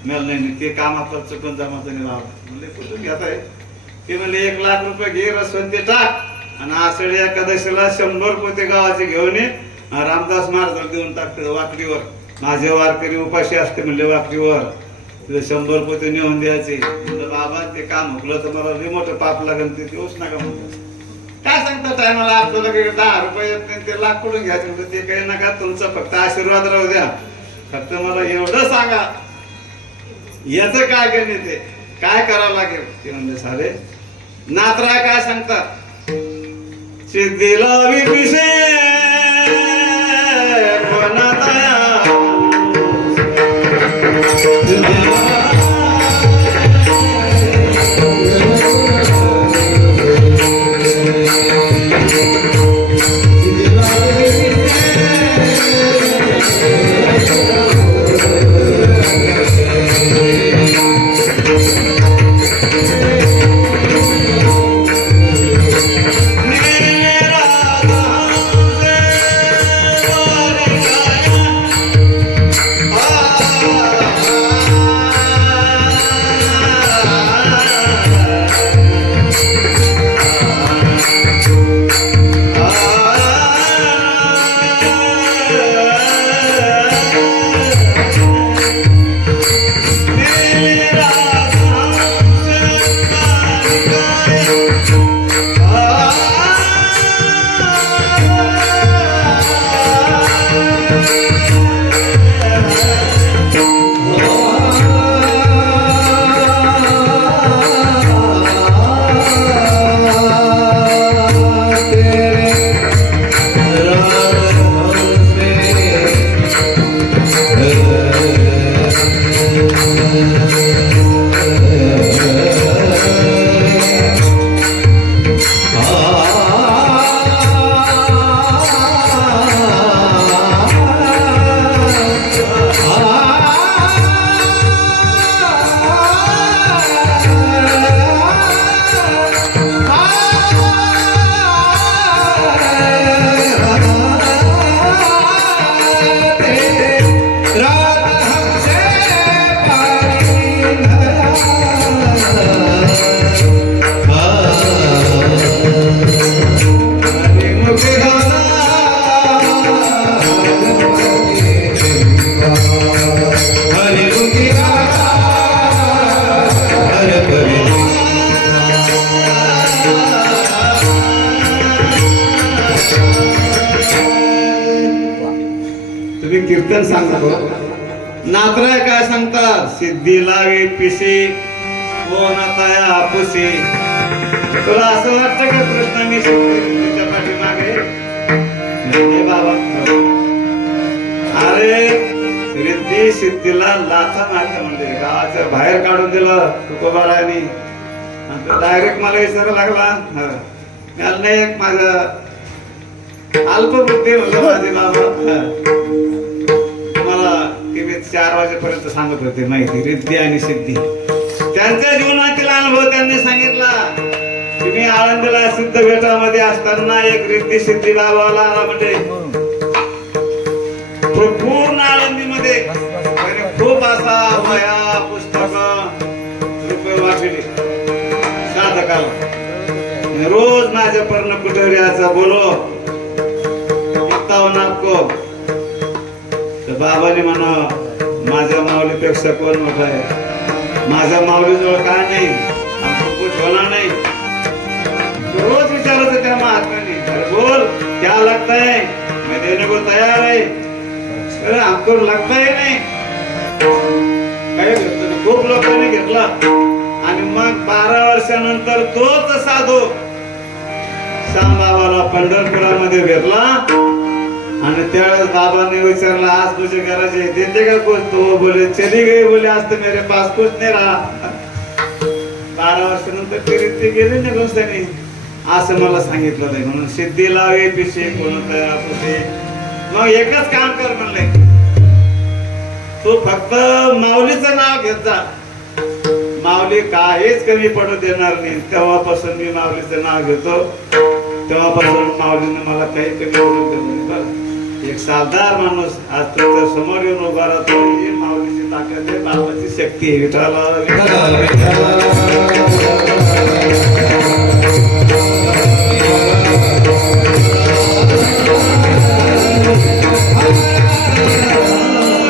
मला नाही ते काम आपलं चुकून जमाचं नाही. बाबा म्हणले कुठून घेत आहे. ते म्हणले 1 लाख रुपये घे, रसवंती टाक, आणि आषाढी एकादशीला 100 पोते गावाचे घेऊन ये. रामदास महाराज देऊन टाकते वाकडीवर. माझे वारकरी उपाशी असते म्हणले वाकडीवर, तिथे 100 पोते नेऊन द्यायचे. म्हणलं बाबा ते काम हुकलं तर मला लई मोठं पाप लागेल, ते देऊच नका म्हणतो. काय सांगता टायमाला आपल्याला काही 10 रुपये येत नाही, ते लाख कुठून घ्यायचे. म्हणतो ते काही नका, तुमचा फक्त आशीर्वाद राहू द्या. फक्त मला एवढं सांगा याच काय गणित आहे, काय करावं लागेल. ते म्हणजे सारे नातराय काय सांगतात, सिद्धीला विपिशे कीर्तन सांगतो. नात्राय काय सांगतात, सिद्धी लावे पिशी कोण तया हापुसी. तुला असं वाटतं का कृष्ण मी सिद्धीच्या पाठीमागे? नाही बाबा, अरे रिद्धी सिद्धीला लाथा मारते म्हणजे गावाच्या बाहेर काढून दिलं तुकोबाराने. डायरेक्ट मला विचारायला लागला, नाही एक माझं अल्पबुद्धी म्हणलं माझे बाबा. मला ते मी 4 वाजेपर्यंत सांगत होते माहिती रिद्धी आणि सिद्धी. त्यांच्या जीवनातील अनुभव त्यांनी सांगितला. तुम्ही आळंदीला सिद्ध बेटामध्ये असताना एक रिद्धी सिद्धी गावाला आला म्हणजे पूर्ण आळंदीमध्ये खूप असा वया पुस्तक रुपये वाटले साधकाला. रोज माझ्या पर्ण कुठे बोलो आपको. बाबाने म्हणा माझ्या माऊलीपेक्षा कोण मोठा आहे, माझ्या माऊलीजवळ काय नाही, कुछ होणार नाही. रोज विचारत होते त्या महात्म्याने, अरे बोल क्या लगता है, मैं देने को तयार है. अरे हमको लगता है नाही. काय घेतलं, खूप लोकांनी घेतला. आणि मग 12 वर्षानंतर तोच साधू श्यामबाबाला पंढरपुरामध्ये भेटला. आणि त्यावेळेस बाबाने विचारला, आज तुझे गरज आहे देते का कुछ? तो बोले चली गई, बोले आज तर मेरे पास कुछ नाही रहा. 12 वर्षानंतर ते गेले निघून त्यांनी. असं मला सांगितलं नाही. म्हणून सिद्धी लावे पिशे कोण तया पुसे. मग एकच काम कर म्हणले, तू फक्त माऊलीचं नाव घेत जा. माऊली काहीच कमी पडू देणार नाही. तेव्हापासून मी माऊलीचं नाव घेतो. तेव्हापासून माऊलीने मला काही कमी पडू देणार नाही. बरं, एक साधार माणूस आज तुमच्या समोर येऊन उभा राहतो. ही माऊलीची ताकद आहे, बाबाची शक्ती आहे. विठाला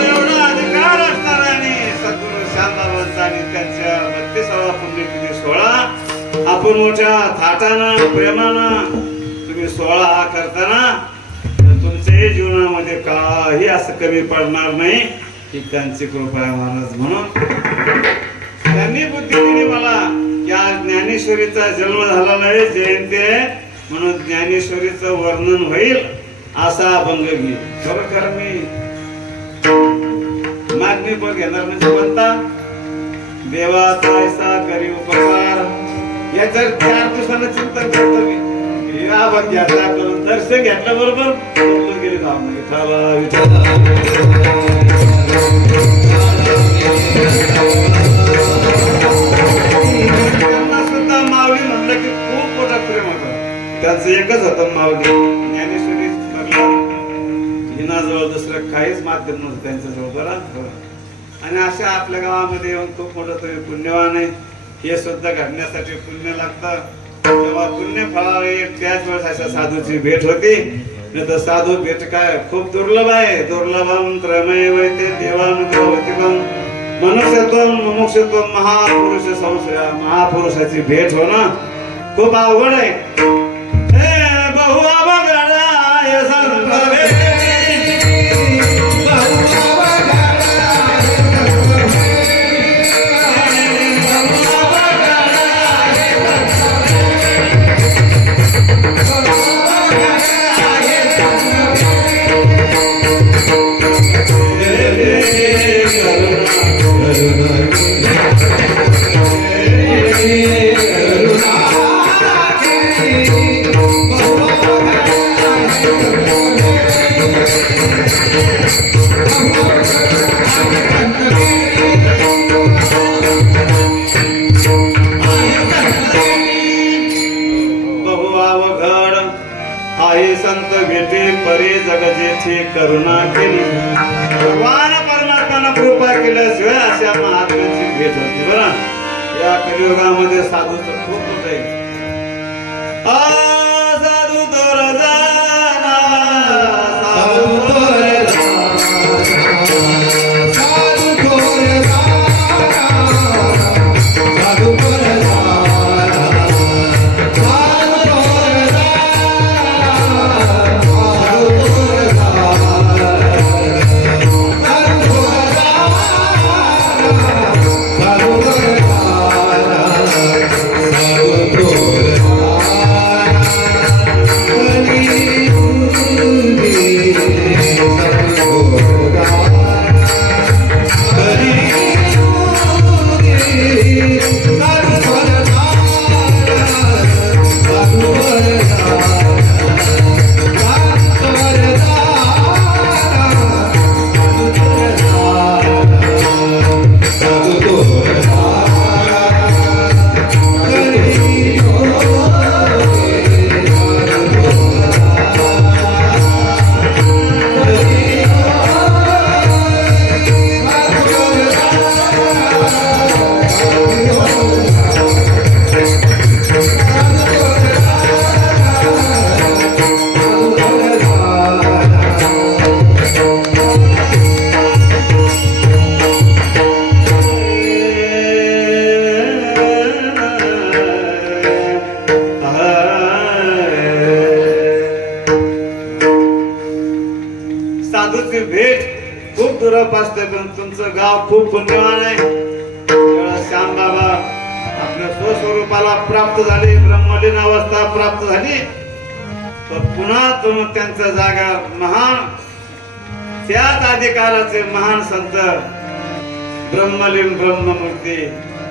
एवढा अधिकार असणार. आणि सद्गुरू श्यामबाबांचा आणि त्यांच्या 32वा पुण्यतिथी सोहळा आपण मोठ्या थाटानं प्रेमानं तुम्ही सोहळा हा करताना तुमच्याही जीवनामध्ये काही असं कमी पडणार नाही. ही त्यांची कृपा आहे महाराज. म्हणून त्यांनी बुद्धी दिली मला की आज ज्ञानेश्वरीचा जन्म झाला नाही, जयंती आहे, म्हणून ज्ञानेश्वरीचं वर्णन होईल असा अभंग घे. खरोखर मी मागणी पण घेणार म्हणजे म्हणता देवाचा ऐसा करी उपकार. याच्यावर 4 दिवसानं चिंतन करतो मी. या बघ्याचं आपल्याला दर्शन घेतल्याबरोबर गेले जाऊन सुद्धा माऊली म्हणलं की खूप मोठा प्रेम होता. त्यांचं एकच होतं माऊली. ज्ञानेश्वरी हिनाजवळ दुसरं काहीच माध्यम नव्हतं त्यांच्याजवळ. बरं, आणि अशा आपल्या गावामध्ये येऊन खूप मोठं तुम्ही पुण्यवान आहे. हे सुद्धा घडण्यासाठी पुण्य लागतं. तेव्हा पुण्य फळावे त्याच वेळेस अशा साधूची भेट होती. नाही तर साधू भेट काय खूप दुर्लभ आहे. दुर्लभम त्रयमय वैते देवानुग्रहवतिकम मनुष्यत्वम मुमुक्षत्वम महापुरुष संशय. महापुरुषाची भेट होणं खूप अवघड आहे. बहु अवघड आहे संत संत भेटे परे जग जेथे करुणा केली. भगवान परमात्म्यानं कृपा केल्याशिवाय अशा महात्म्यांची भेट होती. बरं, या कलियुगामध्ये साधूचं खूप मोठं आहे. साधू तोर जाना, साधू तोर दुर्लभ असते, पण तुमचं गाव खूप पुण्यवान आहे. श्याम बाबा आपल्या स्वस्वरूपाला प्राप्त झाले, ब्रह्मलीन अवस्था प्राप्त झाली, तर पुन्हा तुम्ही त्यांच्या जागा महान त्याच अधिकाराचे महान संत ब्रह्मलीन ब्रह्ममूर्ती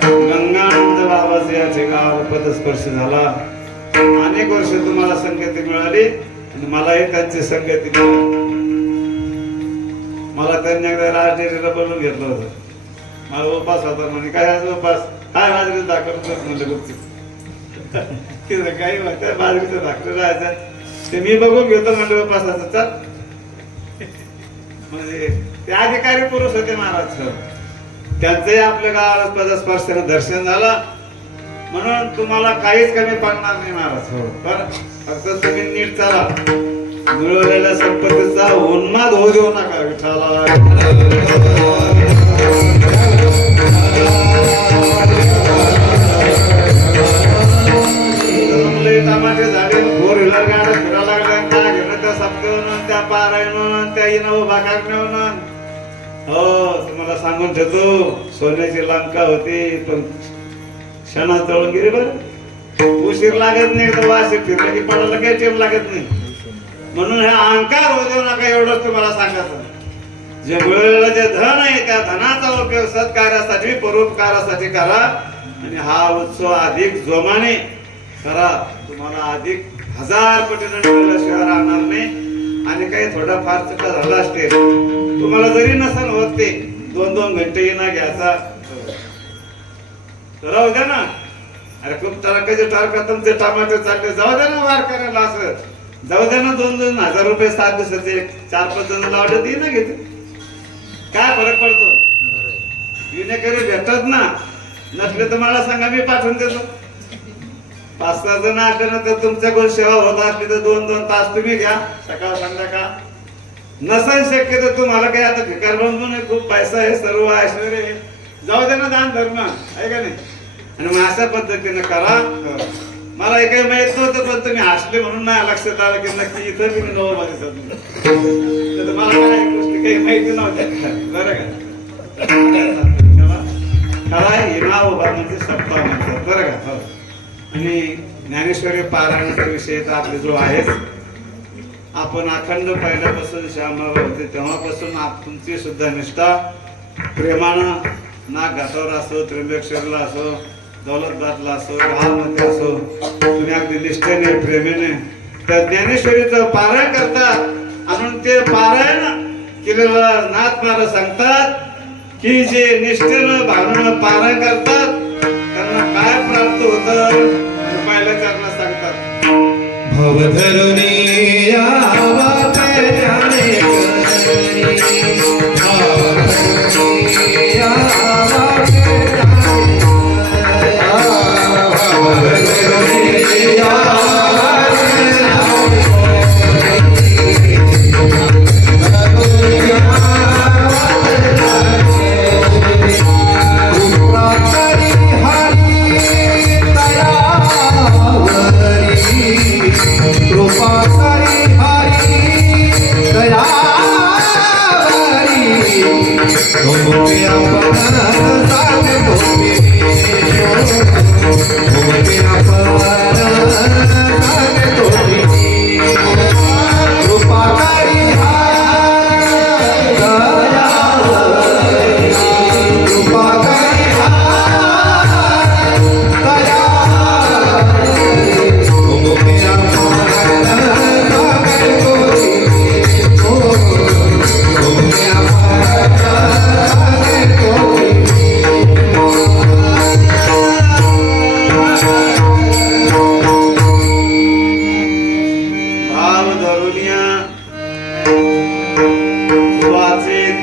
गंगानंद बाबाचे या ठिकाणावर पदस्पर्श झाला. अनेक वर्ष तुम्हाला संगती मिळाली आणि मलाही त्यांची संगती मिळाली. मला त्यांनी एकदा राजडेरीला बोलून घेतलं होतं. मला उपास होता म्हणे, काय उपास, काय बाजरी दाखवत म्हणलं गुप्त तिथं काही म्हणतात बाजरीचं दाखलं राहायचं, ते मी बघून घेतो म्हणलं उपासाचं. चल म्हणजे ते अधिकारी पुरुष होते महाराज, त्यांचंही आपल्या गावाला पदस्पर्शाने दर्शन झालं, म्हणून तुम्हाला काहीच कमी पडणार नाही महाराज. हो, पण फक्त तुम्ही नीट चाला, मिळवलेल्या संपत्तीचा उन्माद होऊ देऊ नका. विठ्ठला टमाटे झाले, फोर व्हीलर गाड्या फिरायला लागल्या, त्या घेणं त्या सप्तेहून, त्या पारायण, त्या येणं उभा करणं. हो, तुम्हाला सांगून ठेवतो, सोन्याची लंका होती पण क्षणात तळून गेली. बरं उशीर लागत नाही, तर वाशी फिरलं की पडायला काही टेम लागत नाही. म्हणून हे अहंकार होऊ देऊ नका, एवढंच तुम्हाला सांगायचं. जे मिळवलेलं जे धन आहे त्या धनाचा उपयोग सत्कार्यासाठी परोपकारासाठी करा, आणि हा उत्सव अधिक जोमाने करा. तुम्हाला अधिक 1000 पटीने मिळाल्याशिवाय राहणार नाही. आणि काही थोडाफार चुका झाला असते, तुम्हाला जरी नसेल होत ते 2-2 घंटे येणं घ्यायचा, राहू द्या ना. अरे खूप टरकाचे टरका तुमचे टमाटे चालले, जाऊ द्या ना वार करायला, असं जाऊ द्या ना. 2-2 हजार रुपये 7 दिवसाचे 4-5 जण लावले ते ना घेते, काय फरक पडतो. विनेकरी भेटतात ना, नसले तर मला सांगा, मी पाठवून देतो. 5-6 जण असले ना, तर तुमच्याकडून सेवा होत असली तर 2-2 तास तुम्ही घ्या, सकाळ संध्याकाळ. नसेल शक्य तर तुम्हाला काही आता भिकार बनवून नाही, खूप पैसा आहे, सर्व ऐश्वर्य आहे, जाऊ दे ना, दान धर्म आहे का नाही. आणि मग अशा पद्धतीने करा. मला हे काही माहित नव्हतं, पण तुम्ही हसले म्हणून नाही लक्षात आलं की नक्की इथं मी नवल मध्ये मला काही गोष्टी काही माहिती नव्हत्या. बरं का, खरा हिना उभा म्हणजे सप्ताह म्हणतात. बरं का. हो. आणि ज्ञानेश्वरी पारायणाचा विषय तर आपले जो आहे, आपण अखंड पहिल्यापासून श्यामबाबा होते तेव्हापासून तुमची सुद्धा निष्ठा प्रेमानं, नाक घाटावर असो, त्र्यंबकेश्वरला असो, दौलतबादला असो, गावामध्ये असो, तुम्ही अगदी निष्ठेने प्रेमेने त्या ज्ञानेश्वरीचं पारायण करतात. आणि ते पारायण केलेलं नाथ महाराज सांगतात की जे निष्ठेनं भावनेनं पारायण करतात त्यांना काय प्राप्त होतं, पहिल्या चरणात सांगतात. भवधरुणी यावा प्यारे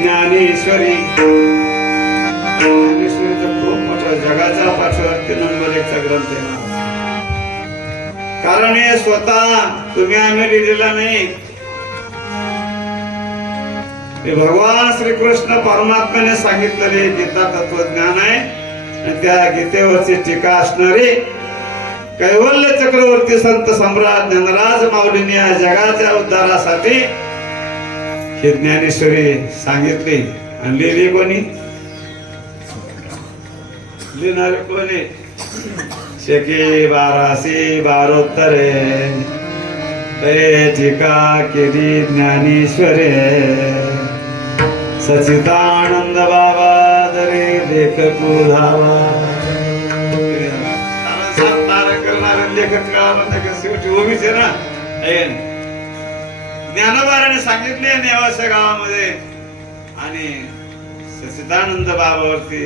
ज्ञानेश्वरी. ज्ञानेश्वरीचा खूप मोठा जगाचा 5वा नंबर 1चा ग्रंथ आहे. कारण हे स्वतः तुम्ही आम्ही लिहिलेला नाही, हे भगवान श्रीकृष्ण परमात्म्याने सांगितलेले गीता तत्वज्ञान आहे. आणि त्या गीतेवरची टीका असणारी कैवल्य चक्रवर्ती संत सम्राट ज्ञानराज माऊलींनी या जगाच्या उद्धारासाठी ही ज्ञानेश्वरी सांगितली. आणि लिहिली कोणी? लिहिणारे कोणी? शके 1212 टीका केली ज्ञानेश्वरे सचिदानंद बाबा दरे लेखक धावा. सात तारक करणारे लेखक काळामध्ये शेवटी उभीच आहे ना. ज्ञानोबाराने सांगितले नेवासा गावामध्ये आणि सचिदानंद बाबावरती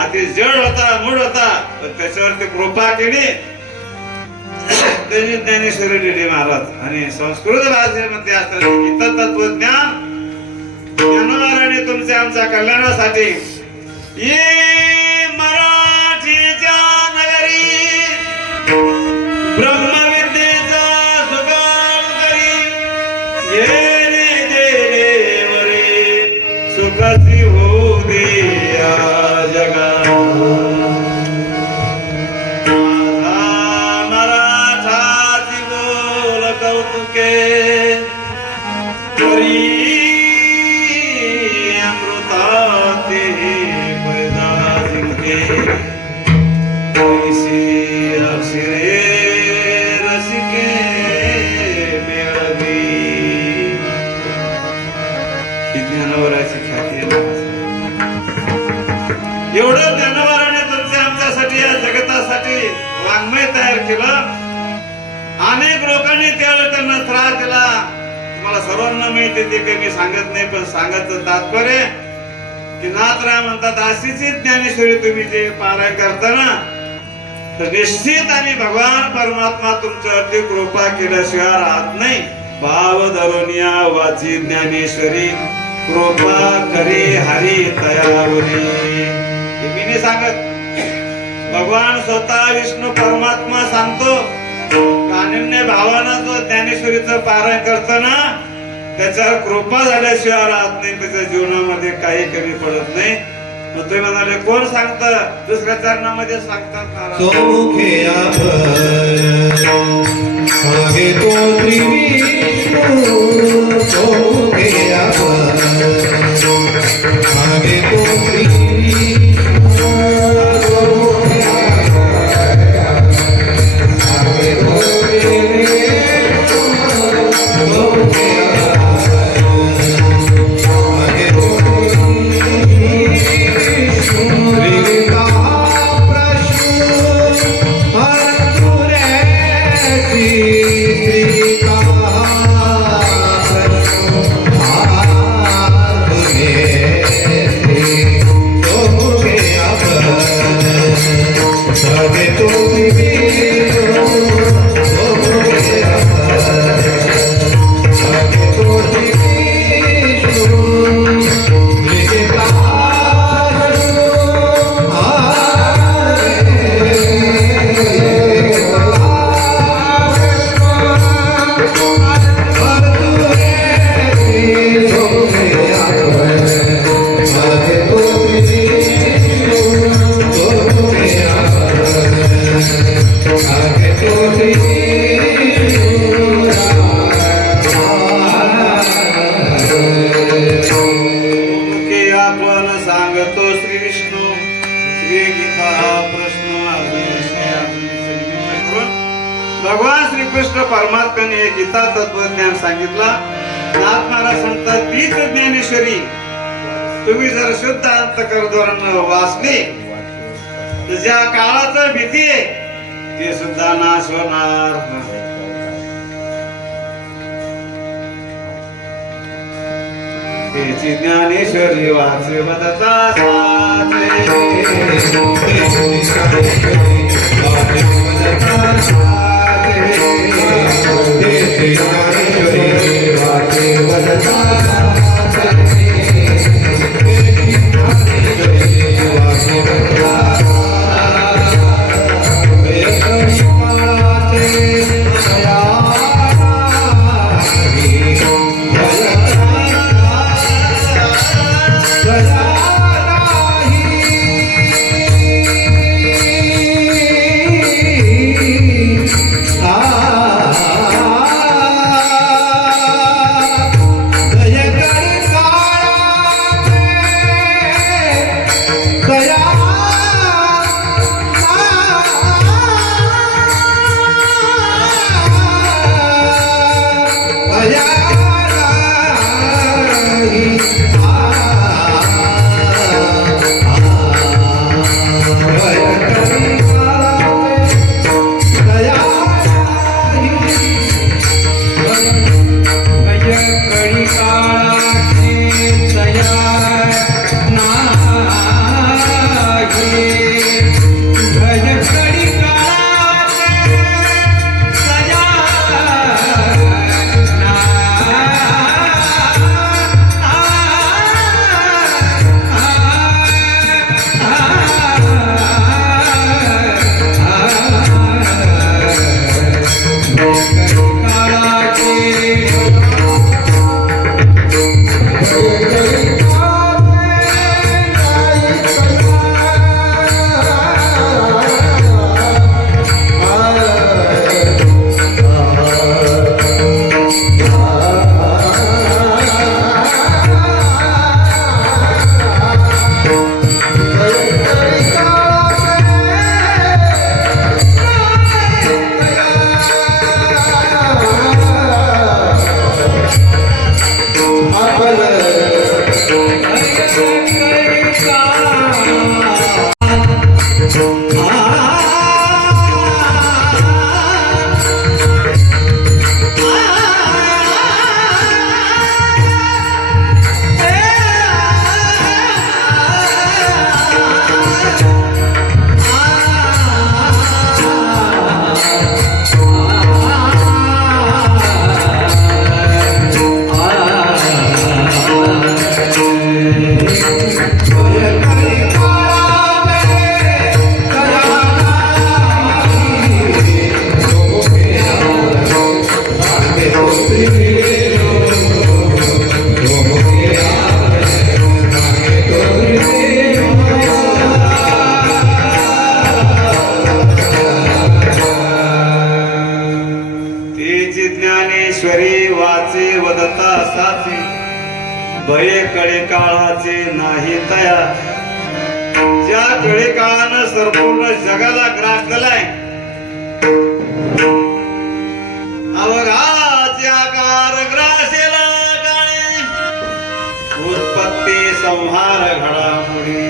अति जड होता, मूड होता, पण त्याच्यावरती कृपा केली त्यांनी ज्ञानेश्वरी लिहिली महाराज. आणि संस्कृत भाषेमध्ये असलेले गीता तत्वज्ञान ज्ञानोबाराने तुमच्या आमच्या कल्याणासाठी ये मराठीच्या नगरी ब्रह्मविद्येचा सुगान करी ये रे देवरे सुखाची होऊ दे या जगात. मराठाची बोल कौतुके करी अमृताते पैदा जिंके पैसी अक्षरे रसिके मेळवी. ही ज्ञानोबाराची ख्याती आहे. एवढं ज्ञानोबाराने तुमच्या आमच्यासाठी या जगतासाठी वाङ्मय तयार केलं. अनेक लोकांनी त्यावेळेला त्यांना त्रास दिला. तुम्हाला सर्वांना माहिती ते काही मी सांगत नाही, पण सांगायचं तात्पर्य की नाथराय म्हणतात अशीच ज्ञानेश्वरी तुम्ही जे पारायण करताना तर निश्चित आणि भगवान परमात्मा तुमच्यावरती कृपा केल्याशिवाय राहत नाही. भाव धरुनिया वाची ज्ञानेश्वरी कृपा करे हरी तयावरी. मी नाही सांगत, भगवान स्वतः विष्णू परमात्मा सांगतो. अनन्य भावानं जो ज्ञानेश्वरीचं पारायण करताना त्याच्यावर कृपा झाल्याशिवाय राहत नाही. त्याच्या जीवनामध्ये काही कमी पडत नाही. मग तुम्ही म्हणाले कोण सांगतं? दुसऱ्या चरणामध्ये सांगतात महाराज. चौमुखे आपण मागे तो त्रिविष्णू चौमुखे आपण मागे तो त्रिविष्णू चौमुखे मागे तो त्रिविष्णू चौमुखे मागे तो त्रिविष्णू त्रिविका भगवान श्रीकृष्ण परमात्म्याने हे गीता तत्वज्ञान सांगितलं. नाथ महाराज सांगतात तीच ज्ञानेश्वरी तुम्ही जर शुद्ध अंतःकरणाने वाचली तर ज्या काळाचं भीती आहे ते सुद्धा नाश होणार. त्याची ज्ञानेश्वरी वाचवता ज्ञानेश्वरी वाचे वदता साचे भये कळे काळाचे नाही तया. ज्या कळे काळानं संपूर्ण जगाला ग्रासलेलाय अवघाचे आकार ग्रासेला काळे उत्पत्ती संहार घडामोडी.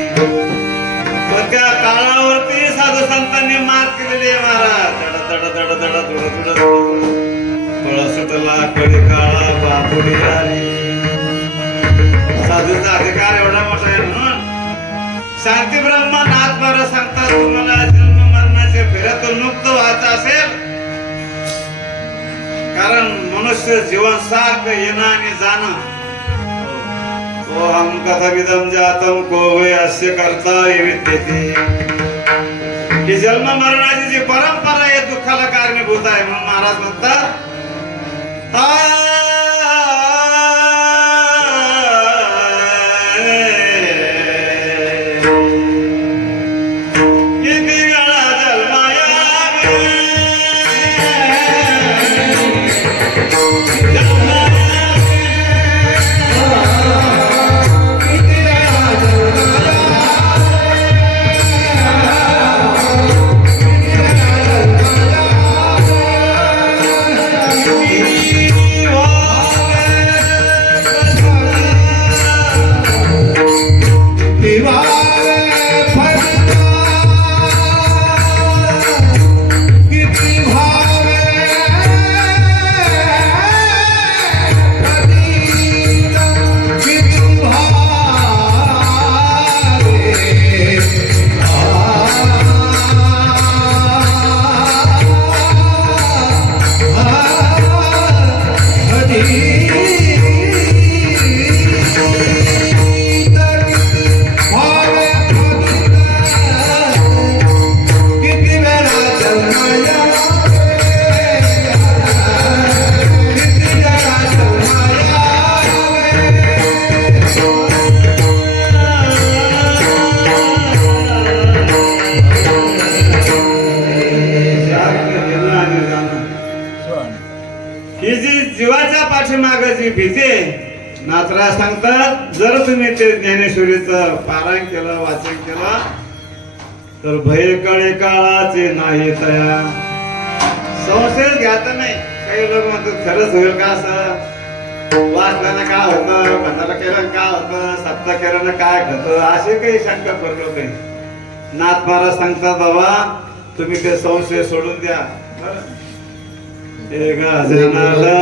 पण त्या काळावरती साधू संतांनी मात केलेली आहे महाराज. दड दड दड दड दुड दुड फळ सुटला कळी काळा बापुडी आली. साधूचा अधिकार एवढा मोठा आहे म्हणून शांती ब्रह्म नाथ महाराज सांगतात तुम्हाला जन्म मरणाच्या फेऱ्यातून मुक्त व्हायचं असेल, कारण मनुष्य जीवन सारखं येणं आणि जाणं. हम कथमिदम जातम को वे अस्य करता विद्यते. ही जन्म मरणाची जी परंपरा आहे दुःखाला कारणीभूत आहे म्हणून महाराज म्हणतात ही जी जीवाच्या पाठीमागे जी भीती नाथराज सांगतात, जर तुम्ही ते ज्ञानेश्वरीचं पारायण केलं वाचन केलं तर भय कळे काळाचे नाही तया. संशय घ्यायचा नाही. काही लोक म्हणतात खरंच होईल का असं, वाचल्यानं काय होतं, भंडारा केल्यानं काय होतं, सप्ताह केल्यानं काय होतं, असे काही शंका पडलो काही. नाथ महाराज सांगतात बाबा तुम्ही ते संशय सोडून द्या. बरं गजनाला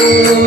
Ah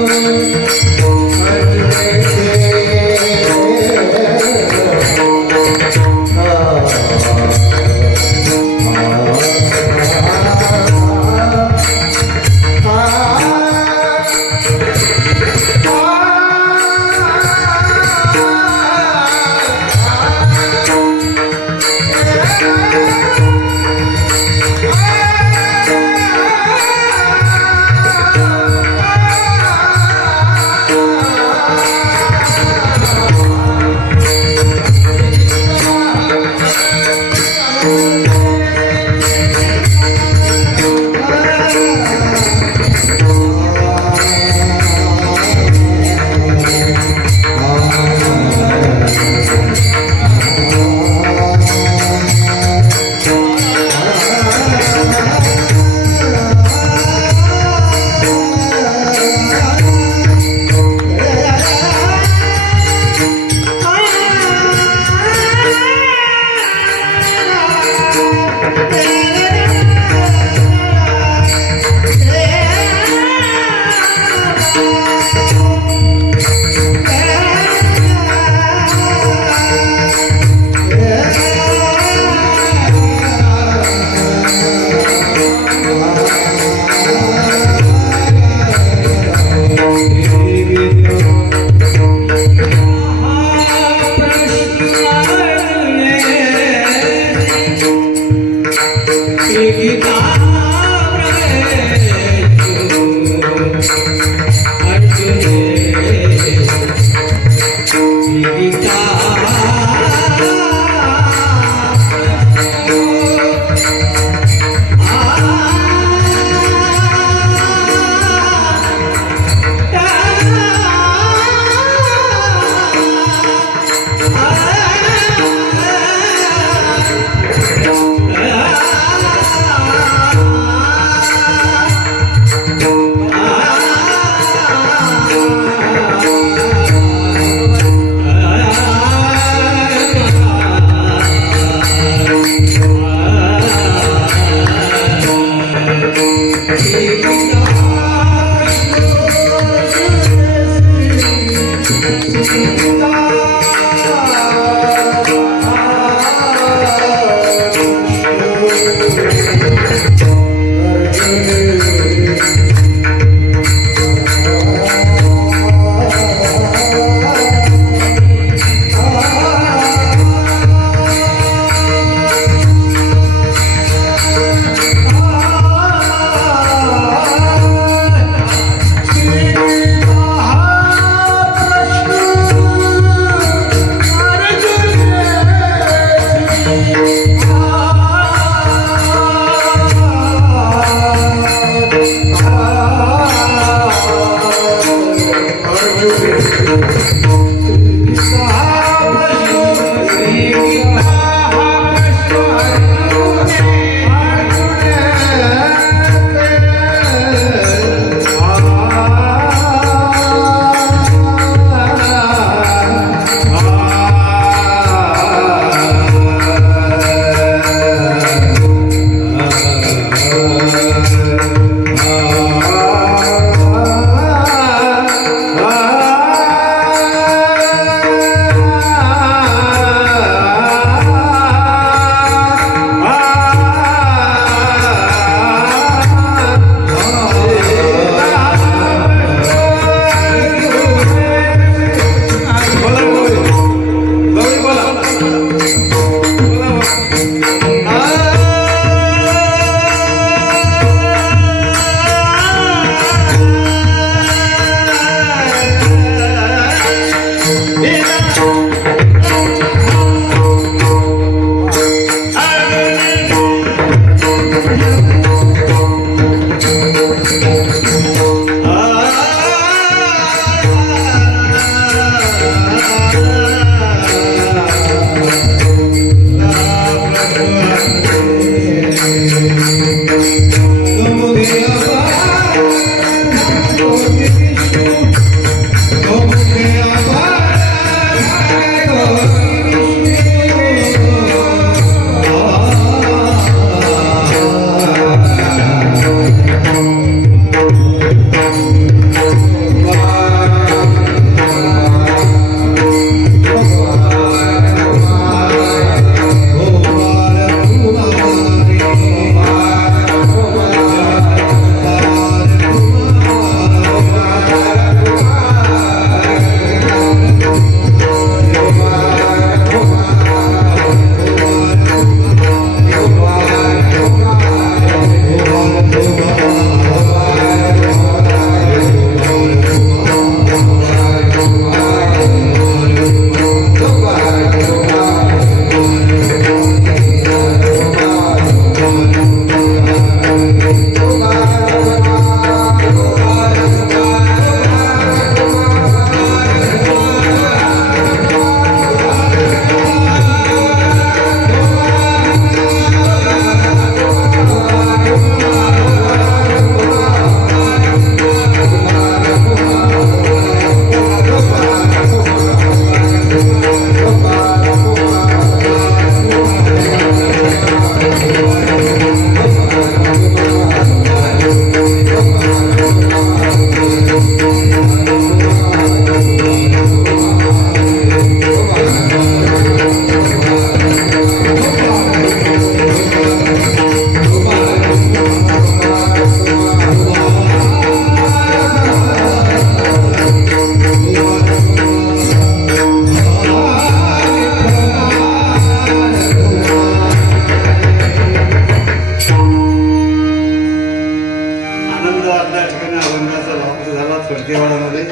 ठिकाणी अभंगाचा भाव झाला छोटेवाडामध्ये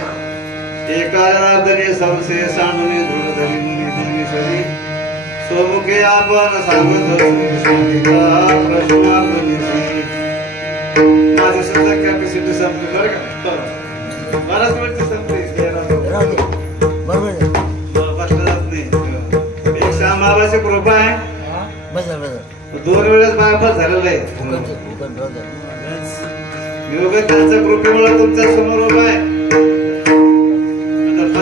एकादने संशय सांडून दृढ धरी मुनी ज्ञानेश्वरी स्वमुखे आपण सांगत प्रश्नार्थनिशी माझी सुद्धा कॅपॅसिटी संपली बरं का बराच वेळची संपली बसलं जात नाही एक श्यामाबाची कृपा आहे दोन वेळेस बायपास झालेला आहे मी उगाच त्यांच्या कृपेमुळे तुमच्या समोर उभा आहे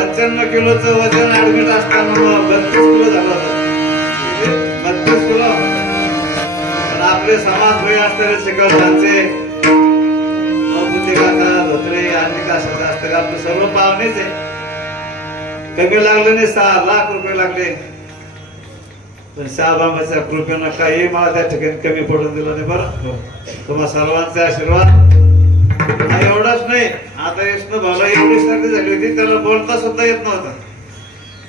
95 किलोचं वजन ऍडमिट असताना 32 किलो झालं होतं 32 किलो पण आपले समाज भय असणारे शिकवतांचे धोत्रे आणि असं असतं आपले सर्व पाहुणेच आहे कमी लागले नाही 6 लाख रुपये लागले पण शाहबाबाच्या कृपेनं काही मला त्या ठिकाणी कमी पडून दिलं नाही बरं तुम्हा सर्वांचा आशीर्वाद एवढाच नाही आता विष्णू भाऊला एवढी सर्दी झाली होती त्याला बोलता सुद्धा येत नव्हतं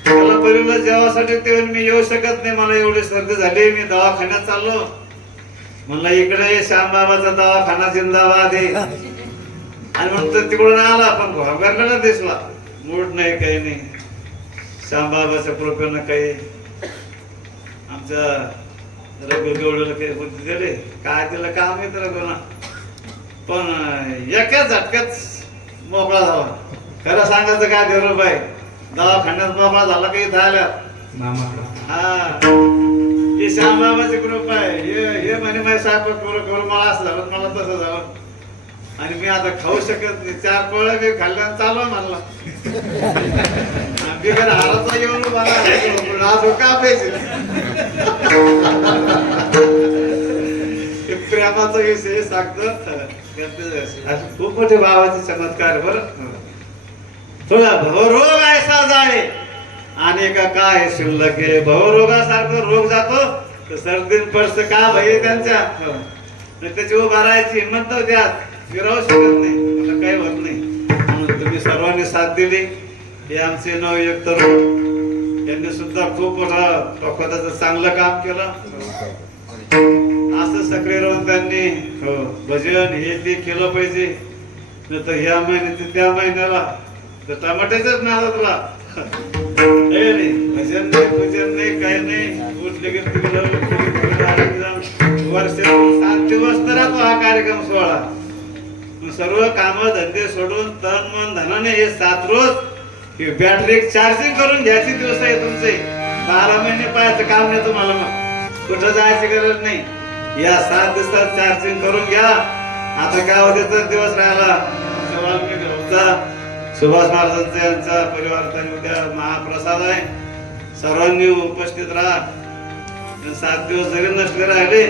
त्याला परिवार जेवासाठी ते मी येऊ शकत नाही मला एवढी सर्दी झाली मी दवाखान्यात चाललो म्हणलं इकडे श्यामबाबाचा दवाखाना जिंदाबाद आहे आणि म्हणतो तिकडून आला पण घोगरलेला दिसला मूड नाही काही नाही श्यामबाबाच्या कृपेनं काही आमच्या रघु गवळीला काही बुद्धी दिली काय तिला काम येत रघुना पण एका झटक्यात मोकळा झाला खरं सांगायचं काय देवरूबाई दवाखान्यात मोकळा झाला काही झाल्या हा ही श्यामबाबाची कृपा आहे हे म्हणे माझ्या साहेब करू मला असं झालं मला तसं झालं आणि मी आता खाऊ शकत नाही 4 पोळ्या काही खाल्ल्यानं चालू म्हणला बिगर हाराचा येऊन मला कापायचे प्रेमाचा विषय सांगतो खूप मोठे भावाचे चमत्कार बरं थोडा भवरोग ऐसा जाय आणि का काय शिल्लक आहे भवरोगासारखं रोग जातो तर सर्दी पडस का भाई त्यांच्या त्याची उभा राहायची हिंमत नव्हती फिरावू शकत नाही मला काही होत नाही म्हणून तुम्ही सर्वांनी साथ दिली हे आमचे नवयुक्त तरुण यांनी सुद्धा खूप मोठं चांगलं काम केलं असं सक्रिय राहून त्यांनी भजन हे ते केलं पाहिजे नाही तर ह्या महिन्यात त्या महिन्याला तर टमाट्याच्याच नादातला भजन नाही पूजन नाही काही नाही उठले की वर्षातून 7 दिवस तर राहतो हा कार्यक्रम सोहळा सर्व काम धंदे सोडून तन मन धनाने हे 7 रोज बॅटरी चार्जिंग करून घ्यायचे दिवस आहे तुमचे 12 महिने पाहायचं काम नाही तुम्हाला मग कुठं जायची गरज नाही या 7 दिवसात चार्जिंग करून घ्या आता काय होते दिवस राहिला सुभाष महाराजांचा यांचा परिवाराचा उद्या महाप्रसाद आहे सर्वांनी उपस्थित राहा 7 दिवस जरी नसले राहिले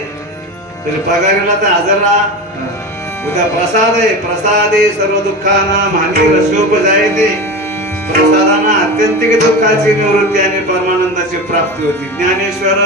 तरी पगारीला तर हजर राहा उद्या प्रसाद आहे प्रसादे सर्व दुःखांना मानी रसोपजायते प्रसादाना आत्यंतिक दुःखाची निवृत्ती आणि परमानंदाची प्राप्ती होती ज्ञानेश्वर